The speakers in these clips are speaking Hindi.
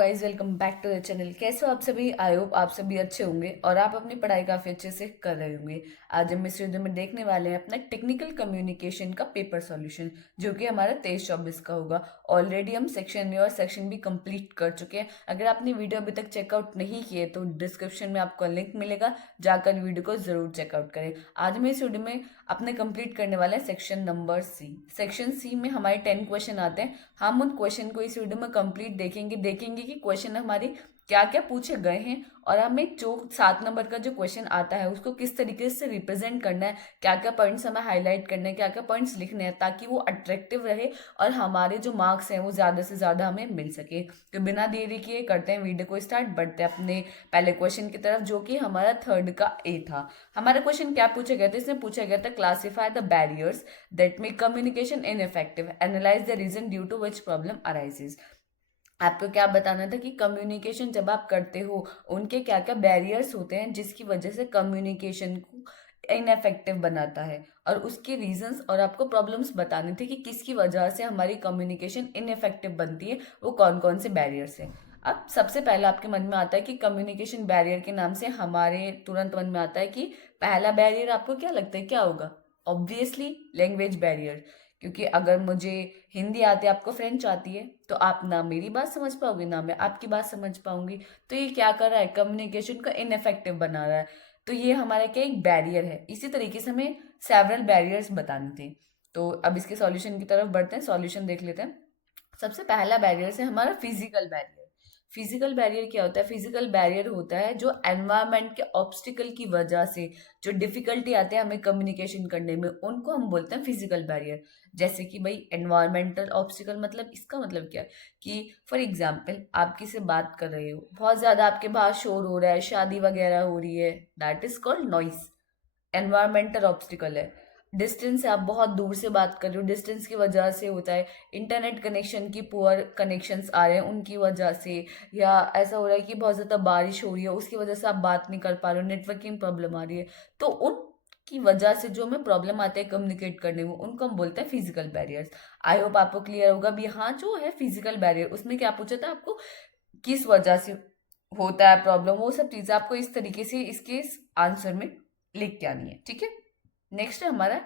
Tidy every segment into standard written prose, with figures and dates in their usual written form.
Guys, welcome back to the channel. कैसे हो आप सभी? आई होप आप सभी अच्छे होंगे और आप अपनी पढ़ाई काफी अच्छे से कर रहे होंगे। आज हम इस वीडियो में देखने वाले हैं अपना टेक्निकल कम्युनिकेशन का पेपर सॉल्यूशन, जो कि हमारा 23-24 का होगा। ऑलरेडी हम सेक्शन ए और सेक्शन बी कंप्लीट कर चुके हैं। अगर आपने वीडियो अभी तक चेकआउट नहीं किए तो डिस्क्रिप्शन में आपको लिंक मिलेगा, जाकर वीडियो को जरूर चेकआउट करें। आज हम इस वीडियो में अपने कंप्लीट करने वाले हैं section number C. Section C में हमारे 10 क्वेश्चन आते हैं। हम उन क्वेश्चन को इस वीडियो में कंप्लीट देखेंगे कि क्वेश्चन हमारे क्या क्या पूछे गए हैं, और हमें जो 7 नंबर का जो क्वेश्चन आता है उसको किस तरीके से रिप्रेजेंट करना है, क्या क्या पॉइंट्स हमें हाईलाइट करने हैं, क्या क्या पॉइंट्स लिखने हैं, ताकि वो अट्रैक्टिव रहे और हमारे जो मार्क्स हैं वो ज़्यादा से ज़्यादा हमें मिल सके। तो बिना देरी किए करते हैं वीडियो को स्टार्ट, बढ़ते हैं अपने पहले क्वेश्चन की तरफ, जो कि हमारा थर्ड का ए था। हमारा क्वेश्चन क्या पूछा गया था? इसमें पूछा गया था, classify the barriers that make communication ineffective, analyse the reason due to which problem arises. आपको क्या बताना था कि कम्युनिकेशन जब आप करते हो उनके क्या क्या बैरियर्स होते हैं जिसकी वजह से कम्युनिकेशन को इनएफेक्टिव बनाता है, और उसके रीजंस और आपको प्रॉब्लम्स बताने थे कि किसकी वजह से हमारी कम्युनिकेशन इनएफेक्टिव बनती है, वो कौन कौन से बैरियर्स हैं। अब सबसे पहला आपके मन में आता है कि कम्युनिकेशन बैरियर के नाम से हमारे तुरंत मन में आता है कि पहला बैरियर आपको क्या लगता है क्या होगा? ऑब्वियसली लैंग्वेज बैरियर, क्योंकि अगर मुझे हिंदी आती है, आपको फ्रेंच आती है, तो आप ना मेरी बात समझ पाओगे ना मैं आपकी बात समझ पाऊंगी। तो ये क्या कर रहा है? कम्युनिकेशन को इनइफेक्टिव बना रहा है। तो ये हमारा क्या एक बैरियर है। इसी तरीके से हमें सेवरल बैरियर्स बताने थे। तो अब इसके सॉल्यूशन की तरफ बढ़ते हैं, सॉल्यूशन देख लेते हैं। सबसे पहला बैरियर है हमारा फिजिकल बैरियर। फिजिकल बैरियर क्या होता है? फिजिकल बैरियर होता है जो एनवायरनमेंट के ऑब्स्टिकल की वजह से जो डिफिकल्टी आते हैं हमें कम्युनिकेशन करने में, उनको हम बोलते हैं फिजिकल बैरियर। जैसे कि भाई एनवायरमेंटल ऑब्स्टिकल, मतलब इसका मतलब क्या है कि फॉर एग्जाम्पल आप किसी से बात कर रहे हो, बहुत ज्यादा आपके बाहर शोर हो रहा है, शादी वगैरह हो रही है, that is called noise. Environmental obstacle है। डिस्टेंस से आप बहुत दूर से बात कर रहे हो, डिस्टेंस की वजह से होता है। इंटरनेट कनेक्शन की पुअर कनेक्शंस आ रहे हैं उनकी वजह से, या ऐसा हो रहा है कि बहुत ज़्यादा बारिश हो रही है उसकी वजह से आप बात नहीं कर पा रहे हो, नेटवर्किंग प्रॉब्लम आ रही है। तो उन की वजह से जो हमें प्रॉब्लम आते हैं कम्युनिकेट करने में, उनको हम बोलते हैं फिजिकल बैरियर्स। आई होप आपको क्लियर होगा। भी हाँ, जो है फिजिकल बैरियर, उसमें क्या पूछा था आपको, किस वजह से होता है प्रॉब्लम, वो सब चीजें आपको इस तरीके से इसके आंसर में लिख के आनी है, ठीक है। नेक्स्ट है हमारा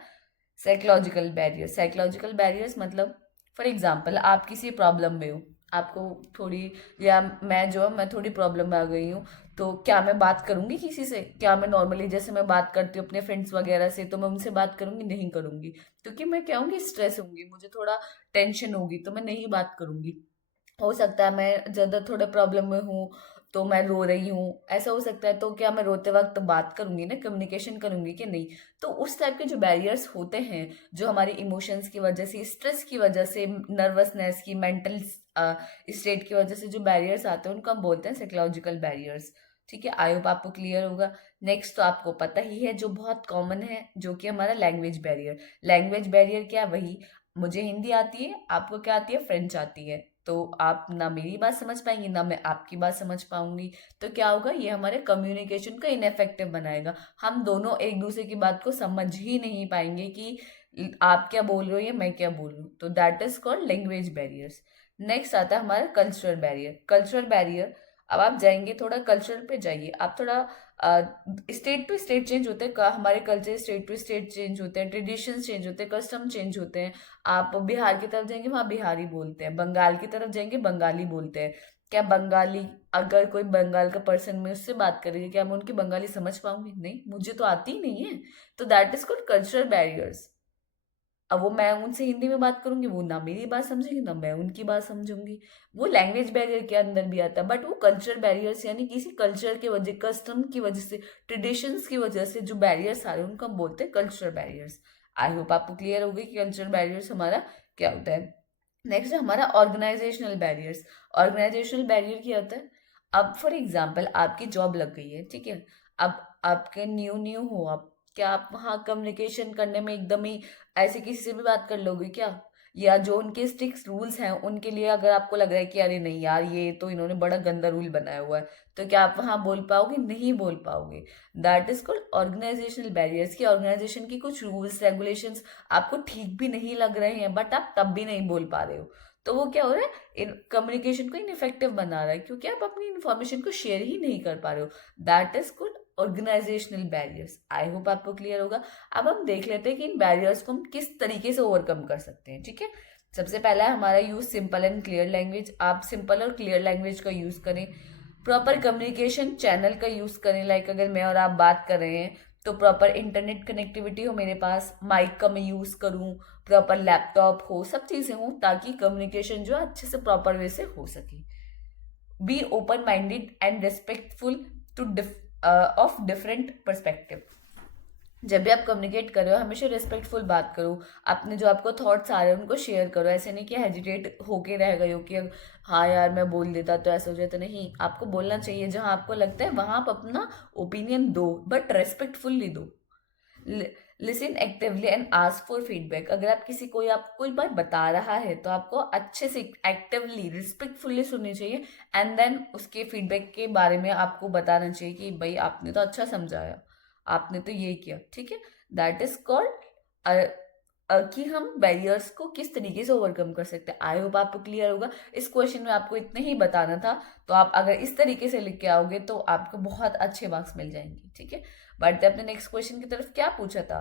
साइकोलॉजिकल बैरियर। साइकोलॉजिकल बैरियर्स मतलब फॉर एग्जांपल आप किसी प्रॉब्लम में हो, आपको थोड़ी, या मैं जो मैं थोड़ी प्रॉब्लम में आ गई हूँ, तो क्या मैं बात करूंगी किसी से? क्या मैं नॉर्मली जैसे मैं बात करती हूँ अपने फ्रेंड्स वगैरह से, तो मैं उनसे बात करूंगी? नहीं करूंगी, क्योंकि मैं क्या होंगी, स्ट्रेस होंगी, मुझे थोड़ा टेंशन होगी, तो मैं नहीं बात करूंगी। हो सकता है मैं ज़्यादा थोड़ा प्रॉब्लम में हूँ तो मैं रो रही हूँ, ऐसा हो सकता है। तो क्या मैं रोते वक्त बात करूंगी ना, कम्युनिकेशन करूंगी कि नहीं? तो उस टाइप के जो बैरियर्स होते हैं, जो हमारे इमोशंस की वजह से, स्ट्रेस की वजह से, नर्वसनेस की, मेंटल स्टेट की वजह से जो बैरियर्स आते हैं, उनको हम बोलते हैं साइकोलॉजिकल बैरियर्स। ठीक है, आई होप आपको क्लियर होगा। नेक्स्ट तो आपको पता ही है, जो बहुत कॉमन है, जो कि हमारा लैंग्वेज बैरियर। लैंग्वेज बैरियर क्या? वही, मुझे हिंदी आती है, आपको क्या आती है? फ्रेंच आती है, तो आप ना मेरी बात समझ पाएंगी ना मैं आपकी बात समझ पाऊंगी। तो क्या होगा, ये हमारे कम्युनिकेशन को इनफेक्टिव बनाएगा। हम दोनों एक दूसरे की बात को समझ ही नहीं पाएंगे कि आप क्या बोल रहे हो या मैं क्या बोल रही हूँ। तो that is called language barriers. Next आता है हमारा कल्चरल बैरियर। कल्चरल बैरियर, अब आप जाएंगे थोड़ा कल्चरल पे जाइए, आप थोड़ा स्टेट टू स्टेट चेंज होते हैं हमारे culture, state to state change होते हैं, ट्रेडिशंस चेंज होते हैं, कस्टम चेंज होते हैं। आप बिहार की तरफ जाएंगे वहाँ बिहारी बोलते हैं, बंगाल की तरफ जाएंगे बंगाली बोलते हैं। क्या बंगाली, अगर कोई बंगाल का पर्सन में उससे बात करेगी, क्या मैं उनकी बंगाली समझ पाऊंगी? नहीं, मुझे तो आती ही नहीं है। तो that is called cultural barriers. अब वो मैं उनसे हिंदी में बात करूंगी, वो ना मेरी बात समझेंगे ना मैं उनकी बात समझूंगी। वो लैंग्वेज बैरियर के अंदर भी आता है, बट वो कल्चरल बैरियर्स, यानी किसी कल्चर की वजह, कस्टम की वजह से, ट्रेडिशंस की वजह से जो बैरियर्स आ रहे हैं, उनको हम बोलते हैं कल्चरल बैरियर्स। आई होप आपको क्लियर हो गई कि कल्चरल बैरियर्स हमारा क्या होता है। नेक्स्ट है हमारा ऑर्गेनाइजेशनल बैरियर्स। ऑर्गेनाइजेशनल बैरियर क्या होता है? अब फॉर एग्जाम्पल आपकी जॉब लग गई है, ठीक है। अब आपके न्यू न्यू हो आप, क्या आप वहाँ कम्युनिकेशन करने में एकदम ही ऐसे किसी से भी बात कर लोगे क्या? या जो उनके स्ट्रिक्ट रूल्स हैं उनके लिए अगर आपको लग रहा है कि अरे नहीं यार, ये तो इन्होंने बड़ा गंदा रूल बनाया हुआ है, तो क्या आप वहाँ बोल पाओगे? नहीं बोल पाओगे। That is called organisational barriers. की ऑर्गेनाइजेशन की कुछ रूल्स रेगुलेशंस आपको ठीक भी नहीं लग रहे हैं, बट आप तब भी नहीं बोल पा रहे हो, तो वो क्या हो रहा है, कम्युनिकेशन को इनइफेक्टिव बना रहा है, क्योंकि आप अपनी इन्फॉर्मेशन को शेयर ही नहीं कर पा रहे हो। That is called organisational barriers. I hope आपको क्लियर होगा। अब हम देख लेते हैं कि इन बैरियर्स को हम किस तरीके से ओवरकम कर सकते हैं। ठीक है, सबसे पहला है हमारा use simple and clear language. आप सिंपल और क्लियर लैंग्वेज का यूज करें। प्रॉपर कम्युनिकेशन चैनल का यूज करें। लाइक अगर मैं और आप बात कर रहे हैं तो प्रॉपर इंटरनेट कनेक्टिविटी हो मेरे पास, माइक का मैं यूज करूं, प्रॉपर लैपटॉप हो, सब चीजें हो ताकि कम्युनिकेशन जो है अच्छे से प्रॉपर वे से हो सके। Be open minded and respectful two of different perspective. जब भी आप कम्युनिकेट कर रहे हो हमेशा रिस्पेक्टफुल बात करो। अपने जो आपको थॉट्स आ रहे हैं उनको शेयर करो। ऐसे नहीं कि हेजिटेट होके रह गए हो कि हाँ यार मैं बोल देता तो ऐसा हो जाए, तो नहीं, आपको बोलना चाहिए। जहां आपको लगता है वहां आप अपना ओपिनियन दो, बट रेस्पेक्टफुल्ली दो। Listen actively and ask for feedback. अगर आप किसी कोई आपको कोई बात बता रहा है तो आपको अच्छे से एक्टिवली रिस्पेक्टफुली सुननी चाहिए, एंड देन उसके फीडबैक के बारे में आपको बताना चाहिए कि भाई आपने तो अच्छा समझाया, आपने तो ये किया। ठीक है, दैट इज कॉल्ड कि हम बैरियर्स को किस तरीके से ओवरकम कर सकते हैं। आई होप आपको क्लियर होगा। इस क्वेश्चन में आपको इतना ही बताना था, तो आप अगर इस तरीके से लिख के आओगे तो आपको बहुत अच्छे मार्क्स मिल जाएंगे। ठीक है, बढ़ते अपने नेक्स्ट क्वेश्चन की तरफ। क्या पूछा था?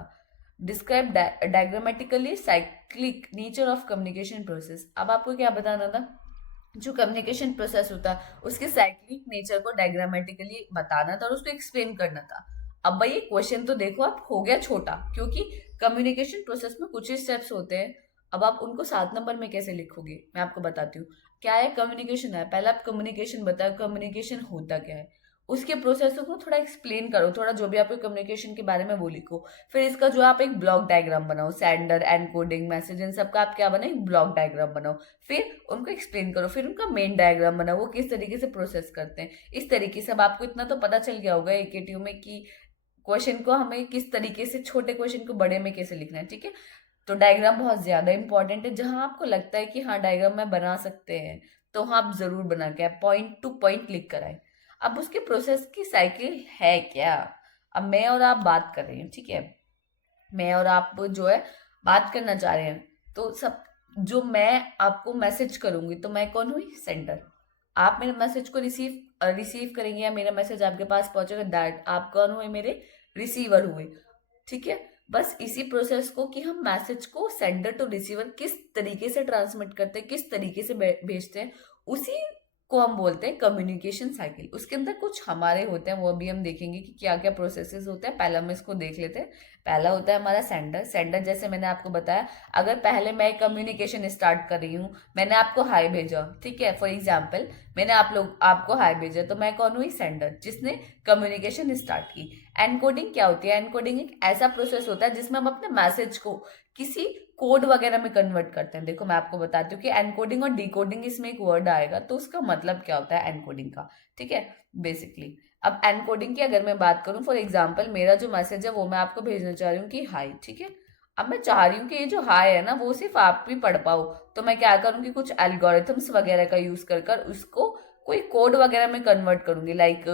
Describe diagrammatically cyclic nature of communication process. अब आपको क्या बताना था? जो कम्युनिकेशन प्रोसेस होता है उसके साइक्लिक नेचर को डायग्रामेटिकली बताना था और उसको एक्सप्लेन करना था। अब भाई ये क्वेश्चन तो देखो आप हो गया छोटा, क्योंकि कम्युनिकेशन प्रोसेस में कुछ ही स्टेप्स होते हैं। अब आप उनको 7 नंबर में कैसे लिखोगे, मैं आपको बताती हूँ। क्या है कम्युनिकेशन? है पहले आप कम्युनिकेशन बताओ, कम्युनिकेशन होता क्या है, उसके प्रोसेस को थोड़ा एक्सप्लेन करो, थोड़ा जो भी आपको कम्युनिकेशन के बारे में वो लिखो। फिर इसका जो आप एक ब्लॉक डायग्राम बनाओ, सेंडर एनकोडिंग मैसेज इन सबका आप क्या बनाओ, एक ब्लॉक डायग्राम बनाओ। फिर उनको एक्सप्लेन करो, फिर उनका मेन डायग्राम बनाओ, वो किस तरीके से प्रोसेस करते हैं। इस तरीके से अब आपको इतना तो पता चल गया होगा एकेटीयू में कि क्वेश्चन को हमें किस तरीके से, छोटे क्वेश्चन को बड़े में कैसे लिखना है। ठीक है, तो डायग्राम बहुत ज्यादा इंपॉर्टेंट है। जहां आपको लगता है कि हाँ डायग्राम में बना सकते हैं तो हाँ आप जरूर बना के पॉइंट टू पॉइंट लिख कर आए। अब उसके प्रोसेस की साइकिल है क्या? अब मैं और आप बात कर रहे हैं, ठीक है, मैं और आप जो है बात करना चाह रहे हैं, तो सब जो मैं आपको मैसेज करूंगी तो मैं कौन हुई? सेंडर। आप मेरे मैसेज को रिसीव करेंगे या मेरा मैसेज आपके पास पहुंचेगा, दैट आप कौन हुए? मेरे रिसीवर हुए। ठीक है, बस इसी प्रोसेस को कि हम मैसेज को सेंडर टू रिसीवर किस तरीके से ट्रांसमिट करते हैं, किस तरीके से भेजते हैं, उसी को हम बोलते हैं कम्युनिकेशन साइकिल। उसके अंदर कुछ हमारे होते हैं, वो अभी हम देखेंगे कि क्या क्या प्रोसेसेस होते हैं। पहला हम इसको देख लेते हैं। पहला होता है हमारा सेंडर। सेंडर जैसे मैंने आपको बताया, अगर पहले मैं कम्युनिकेशन स्टार्ट कर रही हूँ, मैंने आपको हाई भेजा, ठीक है, फॉर एग्जाम्पल मैंने आपको हाई भेजा, तो मैं कौन हुई? सेंडर, जिसने कम्युनिकेशन स्टार्ट की। एनकोडिंग क्या होती है? एनकोडिंग एक ऐसा प्रोसेस होता है जिसमें हम अपने मैसेज को किसी कोड वगैरह में कन्वर्ट करते हैं। देखो मैं आपको बताती हूँ कि एनकोडिंग और डिकोडिंग, इसमें एक वर्ड आएगा तो उसका मतलब क्या होता है एनकोडिंग का। ठीक है, बेसिकली अब एनकोडिंग की अगर मैं बात करूं, फॉर एग्जांपल मेरा जो मैसेज है वो मैं आपको भेजना चाह रही हूँ कि हाय, ठीक है। अब मैं चाह रही हूँ कि ये जो हाय है ना वो सिर्फ आप भी पढ़ पाओ, तो मैं क्या करूँगी, कुछ एल्गोरिथम्स वगैरह का यूज कर कर उसको कोई कोड वगैरह में कन्वर्ट करूंगी, लाइक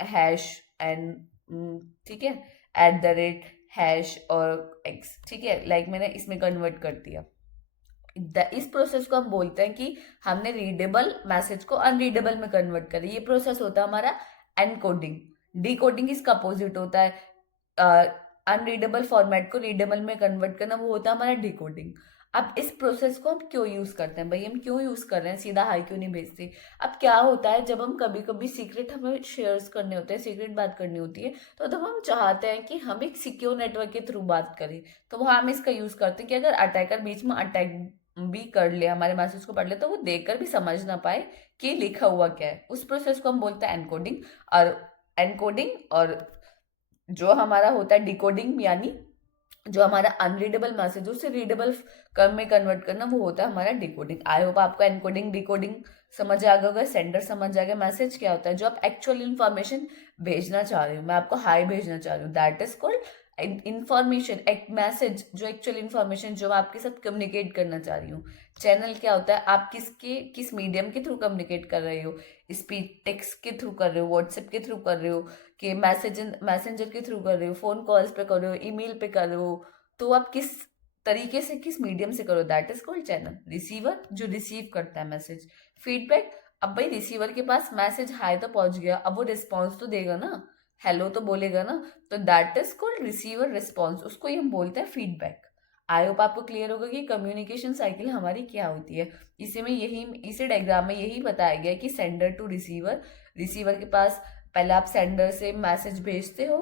@, हैश एंड, ठीक है, @, और x, ठीक है, लाइक मैंने इसमें कन्वर्ट कर दिया। इस प्रोसेस को हम बोलते हैं कि हमने रीडेबल मैसेज को अनरीडेबल में कन्वर्ट करें। ये प्रोसेस होता है हमारा एनकोडिंग। डिकोडिंग इसका अपोजिट होता है, अनरीडेबल फॉर्मेट को रीडेबल में कन्वर्ट करना, वो होता है हमारा डिकोडिंग। अब इस प्रोसेस को हम क्यों यूज करते हैं भाई, हम क्यों यूज कर रहे हैं, सीधा हाई क्यों नहीं भेजते? अब क्या होता है, जब हम कभी कभी सीक्रेट हमें शेयर्स करने होते हैं, सीक्रेट बात करनी होती है, तो तब हम चाहते हैं कि हम एक सिक्योर नेटवर्क के थ्रू बात करें, तो वहां हम इसका यूज करते हैं कि अगर अटैकर बीच में अटैक भी कर ले, हमारे मैसेज को पढ़ ले, तो वो देखकर भी समझ ना पाए कि लिखा हुआ क्या है। उस प्रोसेस को हम बोलते हैं एनकोडिंग। और एनकोडिंग और जो हमारा होता है डिकोडिंग, यानी जो हमारा अनरीडेबल मैसेज उसे रीडेबल कर में कन्वर्ट करना, वो होता है हमारा डिकोडिंग। आई होप आपको एनकोडिंग डिकोडिंग समझ आ गया होगा, सेंडर समझ आ गया। मैसेज क्या होता है, जो आप एक्चुअल इन्फॉर्मेशन भेजना चाह रहे हो, मैं आपको हाई भेजना चाह रही हूँ, दैट इज कॉल्ड इंफॉर्मेशन। एक मैसेज जो एक्चुअल इन्फॉर्मेशन जो मैं आपके साथ कम्युनिकेट करना चाह रही हूँ। चैनल क्या होता है, आप किस मीडियम के थ्रू कम्युनिकेट कर रहे हो, स्पीच टेक्स्ट के थ्रू कर रहे हो, व्हाट्सएप के थ्रू कर रहे हो, कि मैसेंजर के थ्रू कर रहे हो, फोन कॉल्स पे कर रहे हो, ईमेल पे कर रहे हो, तो आप किस तरीके से, किस मीडियम से करो, that is called channel. Receiver जो रिसीव करता है मैसेज। फीडबैक, अब भाई रिसीवर के पास मैसेज हाय तो पहुंच गया, अब वो रिस्पॉन्स तो देगा ना, हेलो तो बोलेगा ना, तो that is called receiver response, उसको ही हम बोलते हैं फीडबैक। आई होप आपको क्लियर होगा कि कम्युनिकेशन साइकिल हमारी क्या होती है। इसी डायग्राम में यही बताया गया है कि सेंडर टू रिसीवर, रिसीवर के पास पहले आप सेंडर से मैसेज भेजते हो,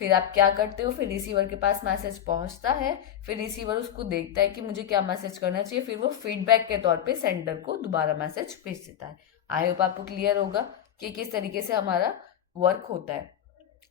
फिर आप क्या करते हो, फिर रिसीवर के पास मैसेज पहुंचता है, फिर रिसीवर उसको देखता है कि मुझे क्या मैसेज करना चाहिए, फिर वो फीडबैक के तौर पे सेंडर को दोबारा मैसेज भेज देता है। आई होप आपको क्लियर होगा कि किस तरीके से हमारा वर्क होता है।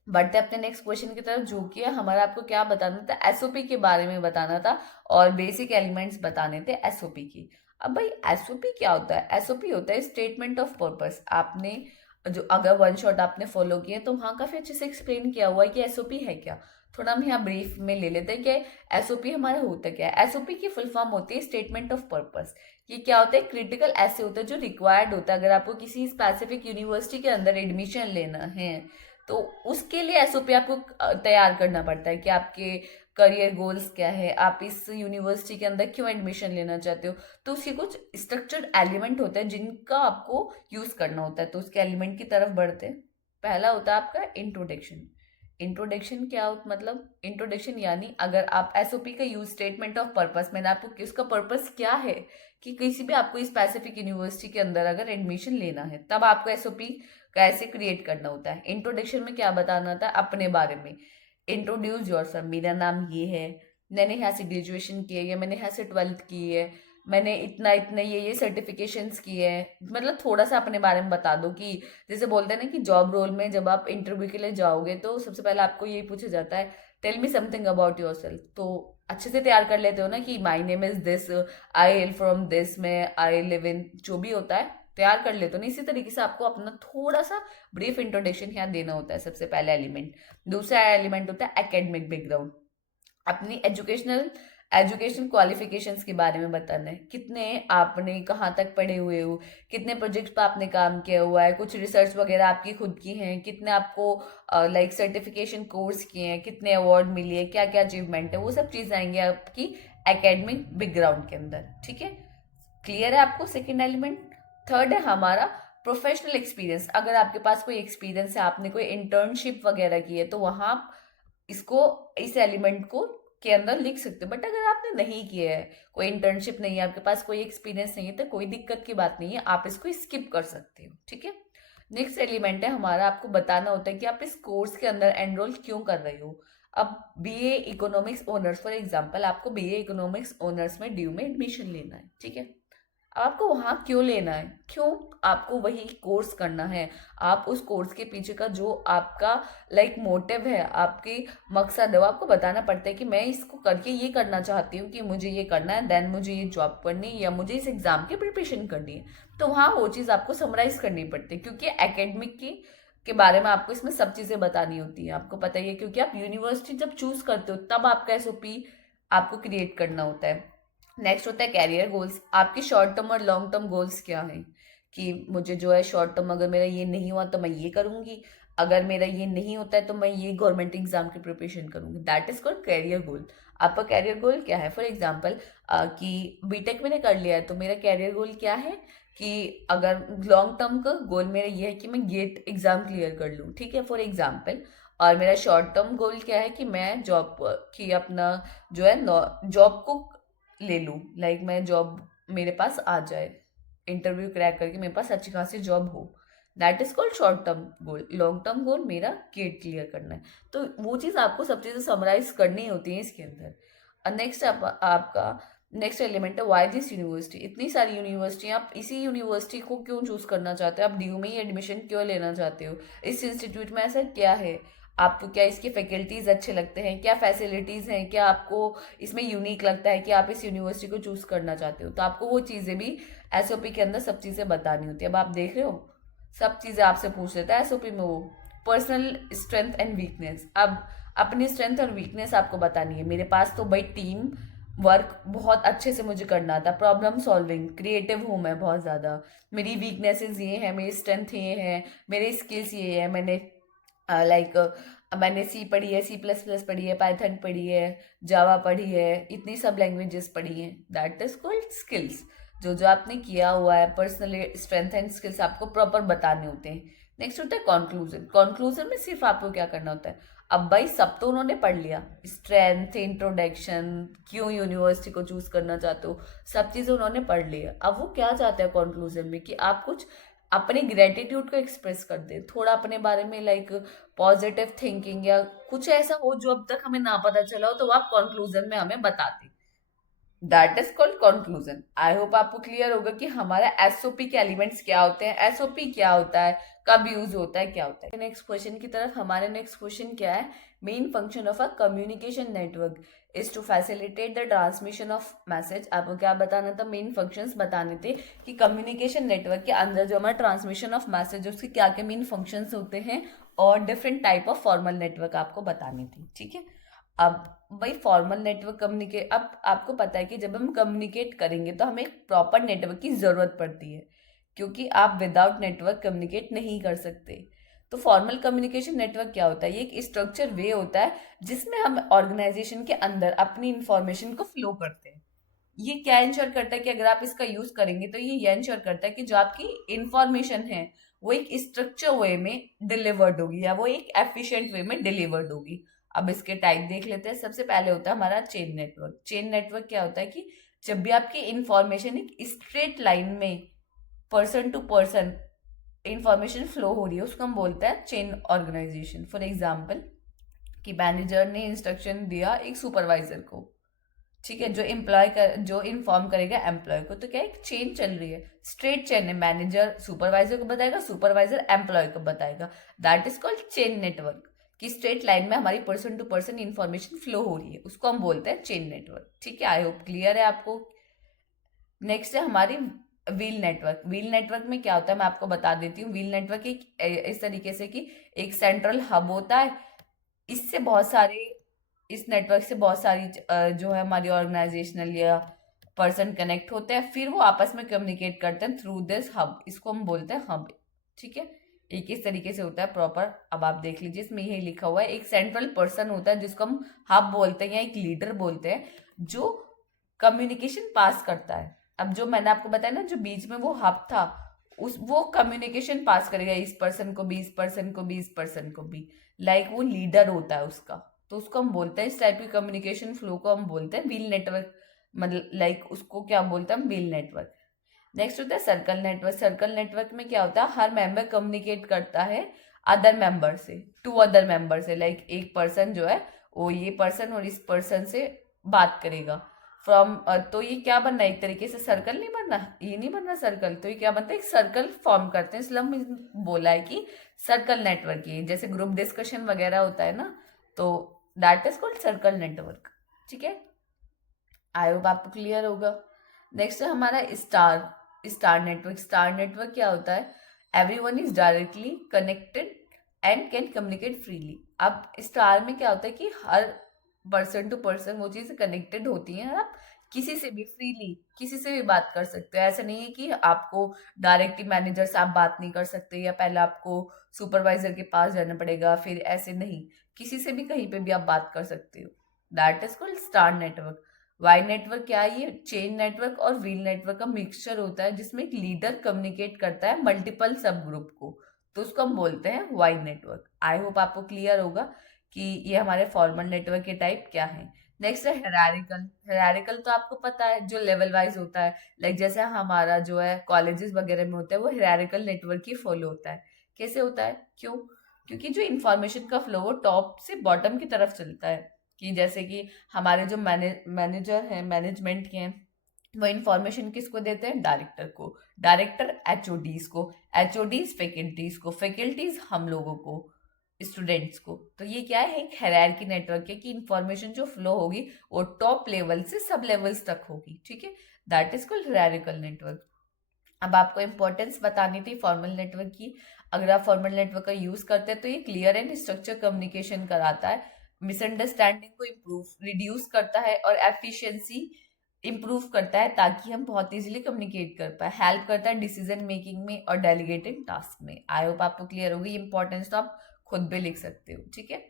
बढ़ते अपने नेक्स्ट क्वेश्चन की तरफ, जो कि हमारा आपको क्या बताना था, एसओपी के बारे में बताना था और बेसिक एलिमेंट्स बताने थे एसओपी की। अब भाई एसओपी क्या होता है, एसओपी होता है स्टेटमेंट ऑफ पर्पस। आपने जो अगर वन शॉट आपने फॉलो किया तो वहाँ काफी अच्छे से एक्सप्लेन किया हुआ है कि एसओपी है क्या। थोड़ा हम यहाँ ब्रीफ में ले लेते हैं कि एसओपी हमारा होता क्या है। एसओपी की फुल फॉर्म होती है स्टेटमेंट ऑफ पर्पस। ये क्या होता है, क्रिटिकल ऐसे होता है जो रिक्वायर्ड होता है अगर आपको किसी स्पेसिफिक यूनिवर्सिटी के अंदर एडमिशन लेना है, तो उसके लिए एसओपी आपको तैयार करना पड़ता है कि आपके करियर गोल्स क्या है, आप इस यूनिवर्सिटी के अंदर क्यों एडमिशन लेना चाहते हो। तो उसके कुछ स्ट्रक्चर्ड एलिमेंट होते हैं जिनका आपको यूज करना होता है। तो उसके एलिमेंट की तरफ बढ़ते हैं। पहला होता है आपका इंट्रोडक्शन। इंट्रोडक्शन क्या मतलब इंट्रोडक्शन यानी अगर आप एसओपी का यूज स्टेटमेंट ऑफ पर्पस, मैंने आपको उसका पर्पस क्या है कि किसी भी आपको स्पेसिफिक यूनिवर्सिटी के अंदर अगर एडमिशन लेना है तब आपको एसओपी कैसे क्रिएट करना होता है। इंट्रोडक्शन में क्या बताना था, अपने बारे में इंट्रोड्यूस योरसेल्फ, मेरा नाम ये है, मैंने यहाँ से ग्रेजुएशन की है या मैंने यहाँ से 12th की है, मैंने इतना इतना ये सर्टिफिकेशंस किए हैं। मतलब थोड़ा सा अपने बारे में बता दो कि जैसे बोलते हैं ना कि जॉब रोल में जब आप इंटरव्यू के लिए जाओगे तो सबसे पहले आपको यही पूछा जाता है, tell me something about yourself. तो अच्छे से तैयार कर लेते हो ना कि my name is this, I hail from this, में आई लिव इन, जो भी होता है तैयार कर लेते हो ना। इसी तरीके से आपको अपना थोड़ा सा ब्रीफ इंट्रोडक्शन यहाँ देना होता है, सबसे पहला एलिमेंट। दूसरा एलिमेंट होता है एकेडमिक बैकग्राउंड, अपनी एजुकेशन क्वालिफिकेशंस के बारे में बताना है, कितने आपने कहाँ तक पढ़े हुए हो, कितने प्रोजेक्ट्स पर आपने काम किया हुआ है, कुछ रिसर्च वगैरह आपकी खुद की हैं, कितने आपको लाइक सर्टिफिकेशन कोर्स किए हैं, कितने अवार्ड मिले हैं, क्या क्या अचीवमेंट है, वो सब चीज़ आएंगे आपकी एकेडमिक बैकग्राउंड के अंदर। ठीक है, क्लियर है आपको सेकेंड एलिमेंट। थर्ड है हमारा प्रोफेशनल एक्सपीरियंस। अगर आपके पास कोई एक्सपीरियंस है, आपने कोई इंटर्नशिप वगैरह की है, तो वहाँ आप इसको इस एलिमेंट को के अंदर लिख सकते हो। बट अगर आपने नहीं किया है, कोई इंटर्नशिप नहीं है, आपके पास कोई एक्सपीरियंस नहीं है, तो कोई दिक्कत की बात नहीं है, आप इसको स्किप कर सकते हो। ठीक है, नेक्स्ट एलिमेंट है हमारा, आपको बताना होता है कि आप इस कोर्स के अंदर एनरोल क्यों कर रहे हो। अब BA economics honours for example, आपको बीए इकोनॉमिक्स ऑनर्स में ड्यू में एडमिशन लेना है। ठीक है, आपको वहां क्यों लेना है, क्यों आपको वही कोर्स करना है, आप उस कोर्स के पीछे का जो आपका लाइक मोटिव है, आपकी मकसद है, वो आपको बताना पड़ता है कि मैं इसको करके ये करना चाहती हूँ कि मुझे ये करना है, देन मुझे ये जॉब करनी है या मुझे इस एग्जाम की प्रिपरेशन करनी है। तो वहाँ वो चीज़ आपको समराइज करनी पड़ती है, क्योंकि एकेडमिक की के बारे में आपको इसमें सब चीज़ें बतानी होती हैं, आपको पता ही है, क्योंकि आप यूनिवर्सिटी जब चूज करते हो तब आपका एसओपी आपको क्रिएट करना होता है। नेक्स्ट होता है कैरियर गोल्स। आपकी शॉर्ट टर्म और लॉन्ग टर्म गोल्स क्या हैं, कि मुझे जो है शॉर्ट टर्म अगर मेरा ये नहीं हुआ तो मैं ये करूंगी, अगर मेरा ये नहीं होता है तो मैं ये गवर्नमेंट एग्जाम की प्रिपरेशन करूंगी, दैट इज कॉल्ड कैरियर गोल। आपका कैरियर गोल क्या है, फॉर एग्जाम्पल कि बीटेक मैंने कर लिया है तो मेरा कैरियर गोल क्या है, कि अगर लॉन्ग टर्म का गोल मेरा ये है कि मैं गेट एग्जाम क्लियर कर लूँ, ठीक है, फॉर एग्जाम्पल। और मेरा शॉर्ट टर्म गोल क्या है कि मैं जॉब की अपना जो है जॉब को ले लूँ, लाइक मैं जॉब मेरे पास आ जाए, इंटरव्यू क्रैक करके मेरे पास अच्छी खासी जॉब हो, that is called short term goal. Long term goal मेरा गेट क्लियर करना है। तो वो चीज़ आपको सब चीज़ें समराइज करनी होती है इसके अंदर। और नेक्स्ट आपका नेक्स्ट एलिमेंट है वाई दिस यूनिवर्सिटी। इतनी सारी यूनिवर्सिटी, आप इसी यूनिवर्सिटी को क्यों चूज करना चाहते हो, आप ड्यू में ही एडमिशन क्यों लेना चाहते हो, इस इंस्टीट्यूट में ऐसा क्या है, आपको क्या इसके फैकल्टीज अच्छे लगते हैं, क्या फैसिलिटीज हैं, क्या आपको इसमें यूनिक लगता है कि आप इस यूनिवर्सिटी को चूज करना चाहते हो। तो आपको वो चीज़ें भी एसओपी के अंदर सब चीज़ें बतानी होती है। अब आप देख रहे हो सब चीज़ें आपसे पूछ लेता है एसओपी में। वो पर्सनल स्ट्रेंथ एंड वीकनेस, अब अपनी स्ट्रेंथ और वीकनेस आपको बतानी है। मेरे पास तो भाई टीम वर्क बहुत अच्छे से मुझे करना था, प्रॉब्लम सॉल्विंग, क्रिएटिव हूँ मैं बहुत ज़्यादा, मेरी वीकनेसेस ये हैं, मेरी स्ट्रेंथ ये है, मेरे स्किल्स ये है, मैंने लाइक मैंने सी पढ़ी है, C++ पढ़ी है, पाइथन पढ़ी है, जावा पढ़ी है, इतनी सब लैंग्वेजेस पढ़ी हैं, दैट इज कॉल्ड स्किल्स। जो जो आपने किया हुआ है, पर्सनल स्ट्रेंथ एंड स्किल्स आपको प्रॉपर बताने होते हैं। नेक्स्ट होता है कंक्लूजन। कंक्लूजन में सिर्फ आपको क्या करना होता है, अब भाई सब तो उन्होंने पढ़ लिया, स्ट्रेंथ, इंट्रोडक्शन, क्यों यूनिवर्सिटी को चूज करना चाहते हो, सब चीजें उन्होंने पढ़ लिया। अब वो क्या चाहते हैं कंक्लूजन में, कि आप कुछ अपने ग्रेटिट्यूड को एक्सप्रेस कर दे, थोड़ा अपने बारे में, लाइक पॉजिटिव थिंकिंग या कुछ ऐसा हो जो अब तक हमें ना पता चला हो, तो वो आप कंक्लूजन में हमें बताते। That is called conclusion. I hope आपको क्लियर होगा कि हमारा एसओपी के एलिमेंट्स क्या होते हैं, एसओपी क्या होता है, कब यूज होता है, क्या होता है। नेक्स्ट क्वेश्चन की तरफ, हमारे नेक्स्ट क्वेश्चन क्या है, main function of a communication network is to facilitate the transmission of message. आपको क्या बताना था, मेन फंक्शंस बताने थे कि कम्युनिकेशन नेटवर्क के अंदर जो हमारा ट्रांसमिशन ऑफ मैसेज, उसके क्या क्या मेन फंक्शंस होते हैं, और different type of formal network आपको बतानी थी, ठीक है। अब भाई फॉर्मल नेटवर्क कम्युनिकेट, अब आपको पता है कि जब हम कम्युनिकेट करेंगे तो हमें एक प्रॉपर नेटवर्क की जरूरत पड़ती है, क्योंकि आप विदाउट नेटवर्क कम्युनिकेट नहीं कर सकते। तो फॉर्मल कम्युनिकेशन नेटवर्क क्या होता है, ये एक स्ट्रक्चर वे होता है जिसमें हम ऑर्गेनाइजेशन के अंदर अपनी इंफॉर्मेशन को फ्लो करते हैं। ये क्या इंश्योर करता है कि अगर आप इसका यूज करेंगे तो ये इंश्योर करता है कि जो आपकी इंफॉर्मेशन है वो एक स्ट्रक्चर वे में डिलीवर्ड होगी, या वो एक एफिशिएंट वे में डिलीवर्ड होगी। अब इसके टाइप देख लेते हैं। सबसे पहले होता है हमारा चेन नेटवर्क। चेन नेटवर्क क्या होता है कि जब भी आपकी इंफॉर्मेशन एक स्ट्रेट लाइन में person to person information flow हो रही है, उसको हम बोलते हैं चेन ऑर्गेनाइजेशन। फॉर एग्जाम्पल, कि मैनेजर ने इंस्ट्रक्शन दिया एक सुपरवाइजर को, ठीक है, जो इन्फॉर्म करेगा एम्प्लॉय को, तो क्या एक चेन चल रही है, स्ट्रेट चेन है, मैनेजर सुपरवाइजर को बताएगा, सुपरवाइजर एम्प्लॉय को बताएगा। That is called chain network, कि स्ट्रेट लाइन में हमारी person to person information flow हो रही है, उसको हम बोलते हैं चेन नेटवर्क, ठीक है। आई होप क्लियर है आपको। नेक्स्ट है हमारी व्हील नेटवर्क। व्हील नेटवर्क में क्या होता है मैं आपको बता देती हूँ। व्हील नेटवर्क एक इस तरीके से कि एक सेंट्रल हब होता है, इससे बहुत सारे, इस नेटवर्क से बहुत सारी जो है हमारी ऑर्गेनाइजेशनल या पर्सन कनेक्ट होते हैं, फिर वो आपस में कम्युनिकेट करते हैं थ्रू दिस हब, इसको हम बोलते हैं हब, ठीक है। एक इस तरीके से होता है प्रॉपर। अब आप देख लीजिए, इसमें यही लिखा हुआ है, एक सेंट्रल पर्सन होता है जिसको हम हब बोलते हैं या एक लीडर बोलते हैं, जो कम्युनिकेशन पास करता है। अब जो मैंने आपको बताया ना, जो बीच में वो हब था, उस वो कम्युनिकेशन पास करेगा इस पर्सन को भी, इस पर्सन को भी, इस पर्सन को भी, लाइक वो लीडर होता है उसका। तो उसको हम बोलते हैं, इस टाइप की कम्युनिकेशन फ्लो को हम बोलते हैं व्हील नेटवर्क, मतलब लाइक उसको क्या बोलते हैं हम, व्हील नेटवर्क। नेक्स्ट होता है सर्कल नेटवर्क। सर्कल नेटवर्क में क्या होता है, हर मेंबर कम्युनिकेट करता है अदर मेंबर से, टू अदर मेंबर से, लाइक एक पर्सन जो है वो ये पर्सन और इस पर्सन से बात करेगा फ्रॉम, तो ये क्या बनना है, एक तरीके से सर्कल नहीं बनना, ये नहीं बनना सर्कल, तो ये क्या बनता है, एक सर्कल फॉर्म करते हैं, इसलिए हम बोला है कि सर्कल नेटवर्क। ये जैसे ग्रुप डिस्कशन वगैरह होता है ना, तो that is called circle network, ठीक है। आई होप आपको क्लियर होगा। नेक्स्ट है हमारा star star network. Star network क्या होता है, everyone is directly connected and can communicate freely. अब स्टार में क्या होता है कि हर पर्सन टू पर्सन वो चीज़ कनेक्टेड होती हैं, और आप किसी से भी फ्रीली किसी से भी बात कर सकते हो। ऐसा नहीं है कि आपको डायरेक्टली मैनेजर से आप बात नहीं कर सकते, या पहले आपको सुपरवाइजर के पास जाना पड़ेगा, फिर ऐसे नहीं, किसी से भी कहीं पे भी आप बात कर सकते हो। That is called star network. Y network क्या है, ये चेन नेटवर्क और व्हील नेटवर्क का मिक्सचर होता है, जिसमें एक लीडर कम्युनिकेट करता है मल्टीपल सब ग्रुप को, तो उसको हम बोलते हैं वाई नेटवर्क। आई होप आपको क्लियर होगा कि ये हमारे फॉर्मल नेटवर्क के टाइप क्या है। नेक्स्ट है हेरारिकल। हेरारिकल तो आपको पता है, जो लेवल वाइज होता है, लाइक जैसे हमारा जो है कॉलेजेस वगैरह में होता है, वो हेरारिकल नेटवर्क ही फॉलो होता है। कैसे होता है, क्यों, क्योंकि जो इन्फॉर्मेशन का फ्लो वो टॉप से बॉटम की तरफ चलता है। कि जैसे कि हमारे जो मैनेजर हैं, मैनेजमेंट के हैं, वो इन्फॉर्मेशन किसको देते हैं, डायरेक्टर को, डायरेक्टर एचओडीज को, एचओडीज फैकल्टीज को, फैकल्टीज हम लोगों को, स्टूडेंट्स को। तो ये क्या है, एक हायरार्की नेटवर्क है, कि इन्फॉर्मेशन जो फ्लो होगी वो टॉप लेवल से सब लेवल्स तक होगी, ठीक है। That is called hierarchical network. अब आपको इंपॉर्टेंस बतानी थी फॉर्मल नेटवर्क की। अगर आप फॉर्मल नेटवर्क का यूज करते हैं तो ये क्लियर एंड स्ट्रक्चर कम्युनिकेशन कराता है, मिसअंडरस्टैंडिंग को इम्प्रूव रिड्यूस करता है, और एफिशिएंसी इम्प्रूव करता है, ताकि हम बहुत इजीली कम्युनिकेट कर पाए, हेल्प करता है डिसीजन मेकिंग में और डेलीगेटिंग टास्क में। आई होप आपको क्लियर होगी। इंपॉर्टेंस तो आप खुद भी लिख सकते हो, ठीक है।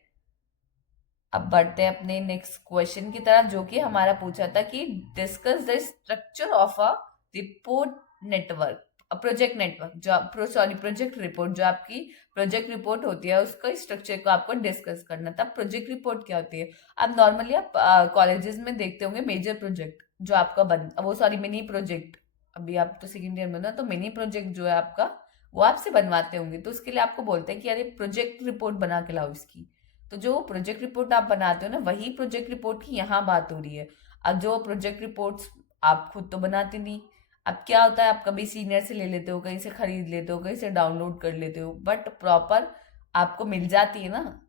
अब बढ़ते हैं अपने नेक्स्ट क्वेश्चन की तरफ, जो कि हमारा पूछा था कि discuss the structure of a report network, project network, जो सॉरी प्रोजेक्ट रिपोर्ट, जो आपकी प्रोजेक्ट रिपोर्ट होती है उसका स्ट्रक्चर को आपको डिस्कस करना था। प्रोजेक्ट रिपोर्ट क्या होती है? अब नॉर्मली आप कॉलेजेस में देखते होंगे मेजर प्रोजेक्ट जो आपका वो सॉरी मिनी प्रोजेक्ट, अभी आप तो सेकेंड ईयर में ना, तो मिनी प्रोजेक्ट जो है आपका वो आपसे बनवाते होंगे, तो उसके लिए आपको बोलते हैं कि अरे प्रोजेक्ट रिपोर्ट बना के लाओ इसकी। तो जो प्रोजेक्ट रिपोर्ट आप बनाते हो ना, वही प्रोजेक्ट रिपोर्ट की यहाँ बात हो रही है। अब जो प्रोजेक्ट रिपोर्ट्स आप खुद तो बनाते नहीं, अब क्या होता है, आप कभी सीनियर से ले लेते हो, कहीं से खरीद लेते हो, कहीं से डाउनलोड कर लेते हो, बट प्रॉपर आपको मिल जाती है ना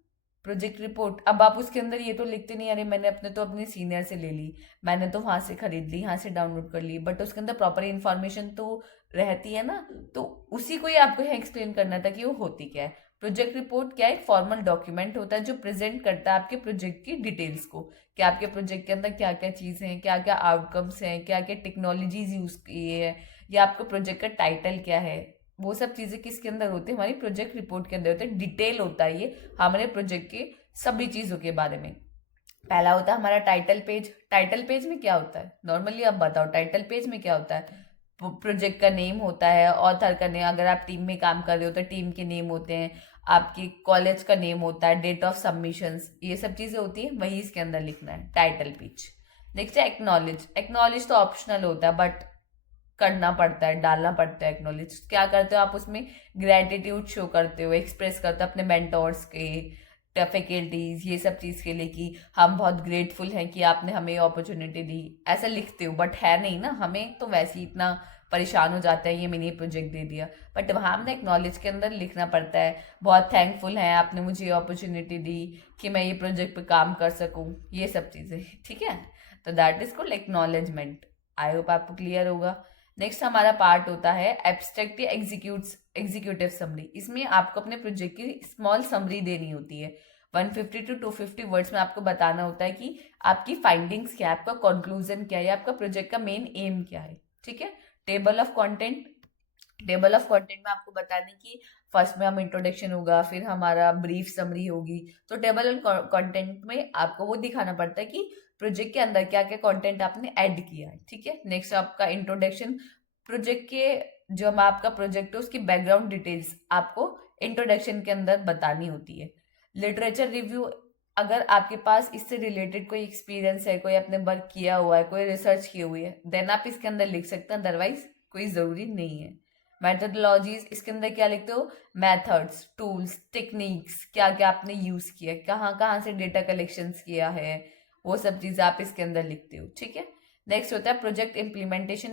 प्रोजेक्ट रिपोर्ट। अब आप उसके अंदर ये तो लिखते नहीं अरे मैंने अपने सीनियर से ले ली, मैंने तो वहां से खरीद ली, यहाँ से डाउनलोड कर ली, बट उसके अंदर प्रॉपर इन्फॉर्मेशन तो रहती है ना। तो उसी को ही आपको यहाँ एक्सप्लेन करना था कि वो होती क्या है। प्रोजेक्ट रिपोर्ट क्या है? एक फॉर्मल डॉक्यूमेंट होता है जो प्रेजेंट करता है आपके प्रोजेक्ट की डिटेल्स को, कि आपके प्रोजेक्ट के अंदर क्या क्या चीज़ें हैं, क्या क्या आउटकम्स हैं, क्या क्या टेक्नोलॉजीज यूज किए हैं, या आपके प्रोजेक्ट का टाइटल क्या है। वो सब चीज़ें किसके अंदर होती है? हमारी प्रोजेक्ट रिपोर्ट के अंदर होते हैं। डिटेल होता है ये हमारे प्रोजेक्ट के सभी चीज़ों के बारे में। पहला होता है हमारा टाइटल पेज। टाइटल पेज में क्या होता है नॉर्मली? अब बताओ टाइटल पेज में क्या होता है? प्रोजेक्ट का नेम होता है, ऑथर का नेम, अगर आप टीम में काम कर रहे हो तो टीम के नेम होते हैं, आपकी कॉलेज का नेम होता है, डेट ऑफ सबमिशंस, ये सब चीज़ें होती है, वही इसके अंदर लिखना है टाइटल पेज। नेक्स्ट है एक्नॉलेज। एक्नॉलेज तो ऑप्शनल होता है बट करना पड़ता है, डालना पड़ता है एक्नॉलेज। क्या करते हो आप उसमें? ग्रेटिट्यूड शो करते हो, एक्सप्रेस करते हो अपने मेंटोर्स के, फैकल्टीज, ये सब चीज़ के लिए कि हम बहुत ग्रेटफुल हैं कि आपने हमें अपॉर्चुनिटी दी, ऐसा लिखते हो। बट है नहीं ना, हमें तो वैसे ही इतना परेशान हो जाता है ये मिनी प्रोजेक्ट दे दिया, बट वहाँ हमने एक्नॉलेज के अंदर लिखना पड़ता है बहुत थैंकफुल हैं आपने मुझे ये अपॉर्चुनिटी दी कि मैं ये प्रोजेक्ट पे काम कर सकूँ, ये सब चीज़ें, ठीक है। तो that is called acknowledgement. I hope आपको क्लियर होगा। नेक्स्ट हमारा पार्ट होता है एब्स्ट्रैक्ट एग्जीक्यूटिव समरी। इसमें आपको अपने प्रोजेक्ट की स्मॉल समरी देनी होती है। 150 टू 250 वर्ड्स में आपको बताना होता है कि आपकी फाइंडिंग्स क्या है, आपका कंक्लूजन क्या है, आपका प्रोजेक्ट का मेन एम क्या है, ठीक है। Table of content. Table of content में आपको बताने की फर्स्ट में हम इंट्रोडक्शन होगा, फिर हमारा ब्रीफ समरी होगी। तो टेबल ऑफ कंटेंट में आपको वो दिखाना पड़ता है कि प्रोजेक्ट के अंदर क्या क्या कंटेंट आपने ऐड किया है, ठीक है। नेक्स्ट आपका इंट्रोडक्शन, प्रोजेक्ट के जो हम आपका प्रोजेक्ट है उसकी बैकग्राउंड डिटेल्स आपको इंट्रोडक्शन के अंदर बतानी होती है। लिटरेचर रिव्यू, अगर आपके पास इससे रिलेटेड कोई एक्सपीरियंस है, कोई आपने वर्क किया हुआ है, कोई रिसर्च की हुई है, देन आप इसके अंदर लिख सकते हैं, अदरवाइज कोई ज़रूरी नहीं है। मेथडोलॉजीज, इसके अंदर क्या लिखते हो? मेथड्स, टूल्स, टेक्निक्स, क्या क्या आपने यूज़ किया, कहाँ कहाँ से डेटा कलेक्शंस किया है, वो सब चीज़ें आप इसके अंदर लिखते हो, ठीक है। नेक्स्ट होता है प्रोजेक्ट इम्प्लीमेंटेशन।